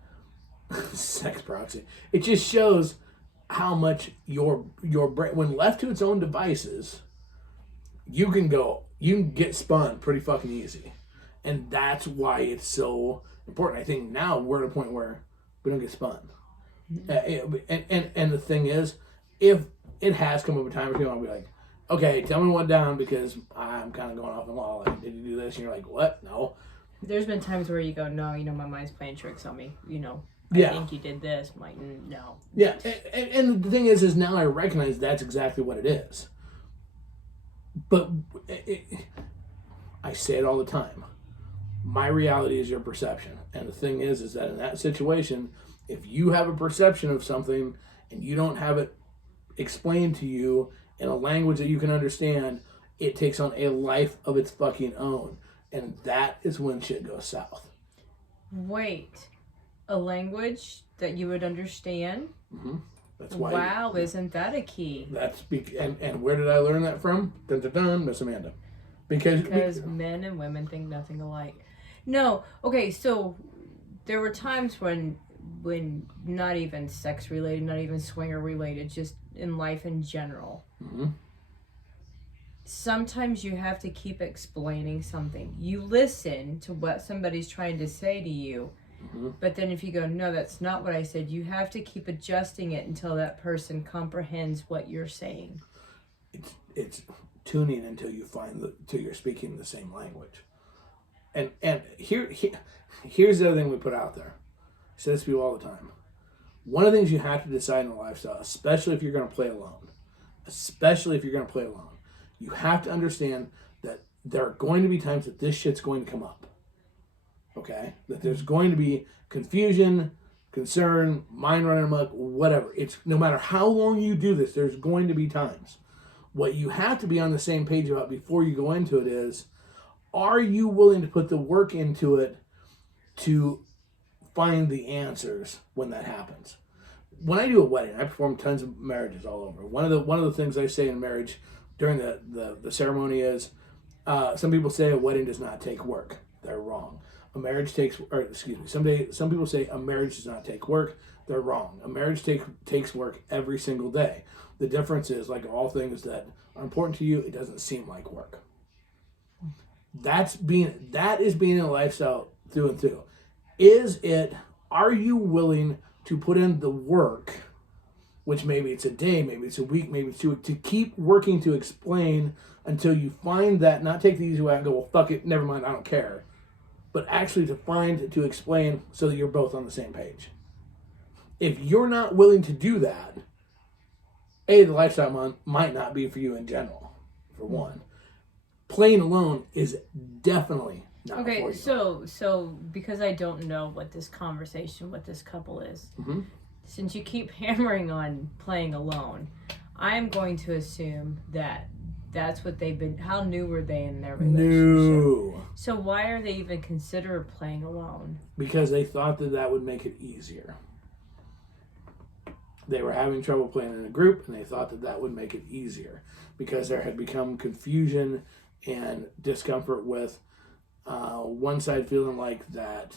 sex proxy. It just shows how much your brain, when left to its own devices, you can get spun pretty fucking easy. And that's why it's so important. I think now we're at a point where we don't get spun. And the thing is, if it has come up a time or two, I'll be like, okay, tell me what down, because I'm kind of going off the wall. Like, did you do this? And you're like, what? No. There's been times where you go, no, my mind's playing tricks on me. I think you did this. I'm like, no. Yeah, and the thing is now I recognize that's exactly what it is. But I say it all the time. My reality is your perception. And the thing is that in that situation, if you have a perception of something and you don't have it explained to you in a language that you can understand, it takes on a life of its fucking own. And that is when shit goes south. Wait, a language that you would understand? Mm-hmm. That's why. Wow, isn't that a key? And where did I learn that from? Dun dun dun, Miss Amanda. Because men and women think nothing alike. No, okay, so there were times when not even sex related, not even swinger related, just in life in general. Mm-hmm. Sometimes you have to keep explaining something. You listen to what somebody's trying to say to you, mm-hmm. but then if you go, no, that's not what I said, you have to keep adjusting it until that person comprehends what you're saying. It's tuning until you find till you're speaking the same language. And here's the other thing we put out there. I say this to people all the time. One of the things you have to decide in a lifestyle, especially if you're going to play alone, you have to understand that there are going to be times that this shit's going to come up. Okay? That there's going to be confusion, concern, mind running amok, whatever. It's no matter how long you do this, there's going to be times. What you have to be on the same page about before you go into it is, are you willing to put the work into it to find the answers when that happens? When I do a wedding, I perform tons of marriages all over. One of the things I say in marriage during the ceremony is, some people say a wedding does not take work. They're wrong. Some people say a marriage does not take work. They're wrong. A marriage takes work every single day. The difference is, like all things that are important to you, it doesn't seem like work. That is being in a lifestyle through and through. Are you willing to put in the work, which maybe it's a day, maybe it's a week, maybe it's 2 weeks, to keep working to explain until you find that, not take the easy way and go, well, fuck it, never mind, I don't care. But actually to explain so that you're both on the same page. If you're not willing to do that, the lifestyle might not be for you in general, for one. Playing alone is definitely not for you. Okay, so because I don't know what this conversation with this couple is, mm-hmm. since you keep hammering on playing alone, I'm going to assume that that's what they've been. How new were they in their relationship? No. So why are they even consider playing alone? Because they thought that would make it easier. They were having trouble playing in a group, and they thought that would make it easier because there had become confusion and discomfort with one side feeling like that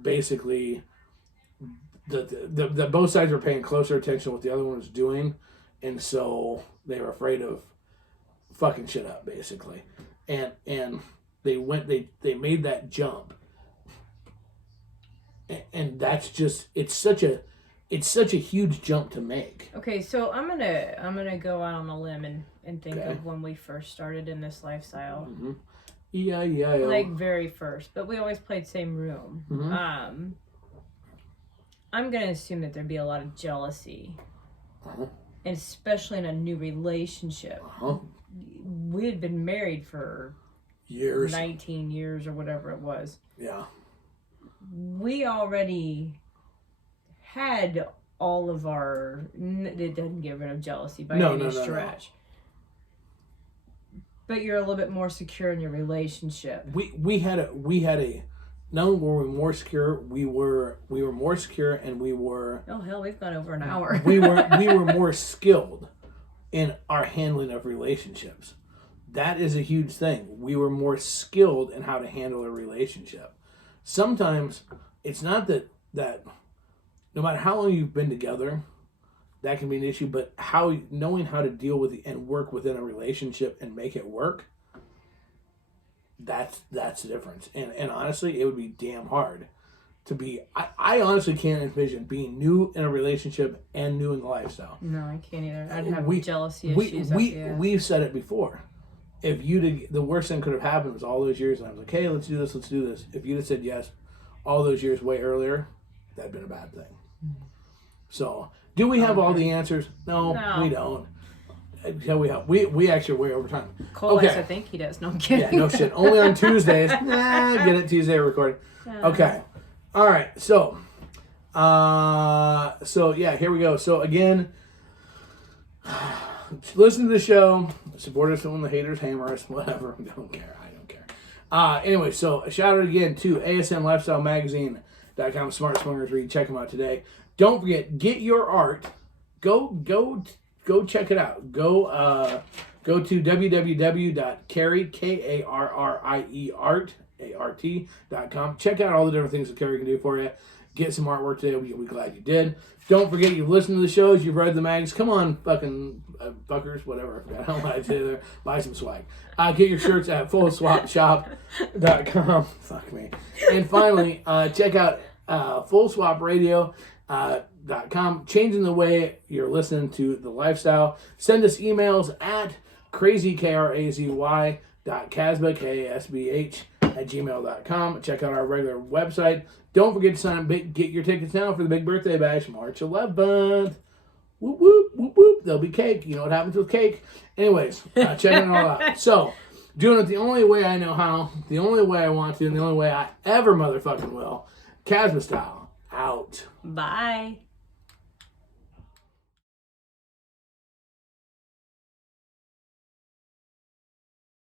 basically the both sides were paying closer attention to what the other one was doing, and so they were afraid of fucking shit up, basically, and they made that jump. And that's just it's such a huge jump to make. Okay, so I'm gonna go out on a limb and think of when we first started in this lifestyle. Mm-hmm. Yeah. Like very first, but we always played same room. Mm-hmm. I'm gonna assume that there'd be a lot of jealousy, uh-huh. and especially in a new relationship. Uh-huh. We had been married for years, 19 years or whatever it was. Yeah. We already had all of our. It doesn't get rid of jealousy by any stretch. No. But you're a little bit more secure in your relationship. We had a. Not only were we more secure, we were more secure, and we were. Oh hell, we've gone over an hour. we were more skilled in our handling of relationships. That is a huge thing. We were more skilled in how to handle a relationship. Sometimes it's not that no matter how long you've been together, that can be an issue, but knowing how to deal with and work within a relationship and make it work, that's the difference. And honestly, it would be damn hard to be. I honestly can't envision being new in a relationship and new in the lifestyle. No, I can't either. I'd have jealousy issues. We've said it before. If the worst thing could have happened was all those years, and I was like, hey, let's do this. If you'd have said yes all those years way earlier, that'd been a bad thing. Mm-hmm. So, do we have all the answers? No, we don't. We actually are way over time. Cole likes to think he does. No, I'm kidding. Yeah, no shit. Only on Tuesdays. Get it, Tuesday recording. Okay. All right. So, So yeah, here we go. So again, listen to the show, support us when the haters hammer us, whatever. I don't care. Anyway, so a shout out again to ASMLifestyleMagazine.com, Smart Swingers Read. Check them out today. Don't forget, get your art. Go check it out. Go to www.carrie.art.com. Check out all the different things that Carrie can do for you. Get some artwork today. We'll be glad you did. Don't forget, you've listened to the shows, you've read the mags. Come on, fucking fuckers, whatever. I forgot how I did there. Buy some swag. Get your shirts at fullswapshop.com. Fuck me. And finally, check out fullswapradio.com. Changing the way you're listening to the lifestyle. Send us emails at crazy.kasbh@gmail.com. Check out our regular website. Don't forget to sign up. Get your tickets now for the big birthday bash, March 11th. Whoop, whoop, whoop, whoop. There'll be cake. You know what happens with cake. Anyways, check it all out. So, doing it the only way I know how, the only way I want to, and the only way I ever motherfucking will. Casbah style. Out. Bye.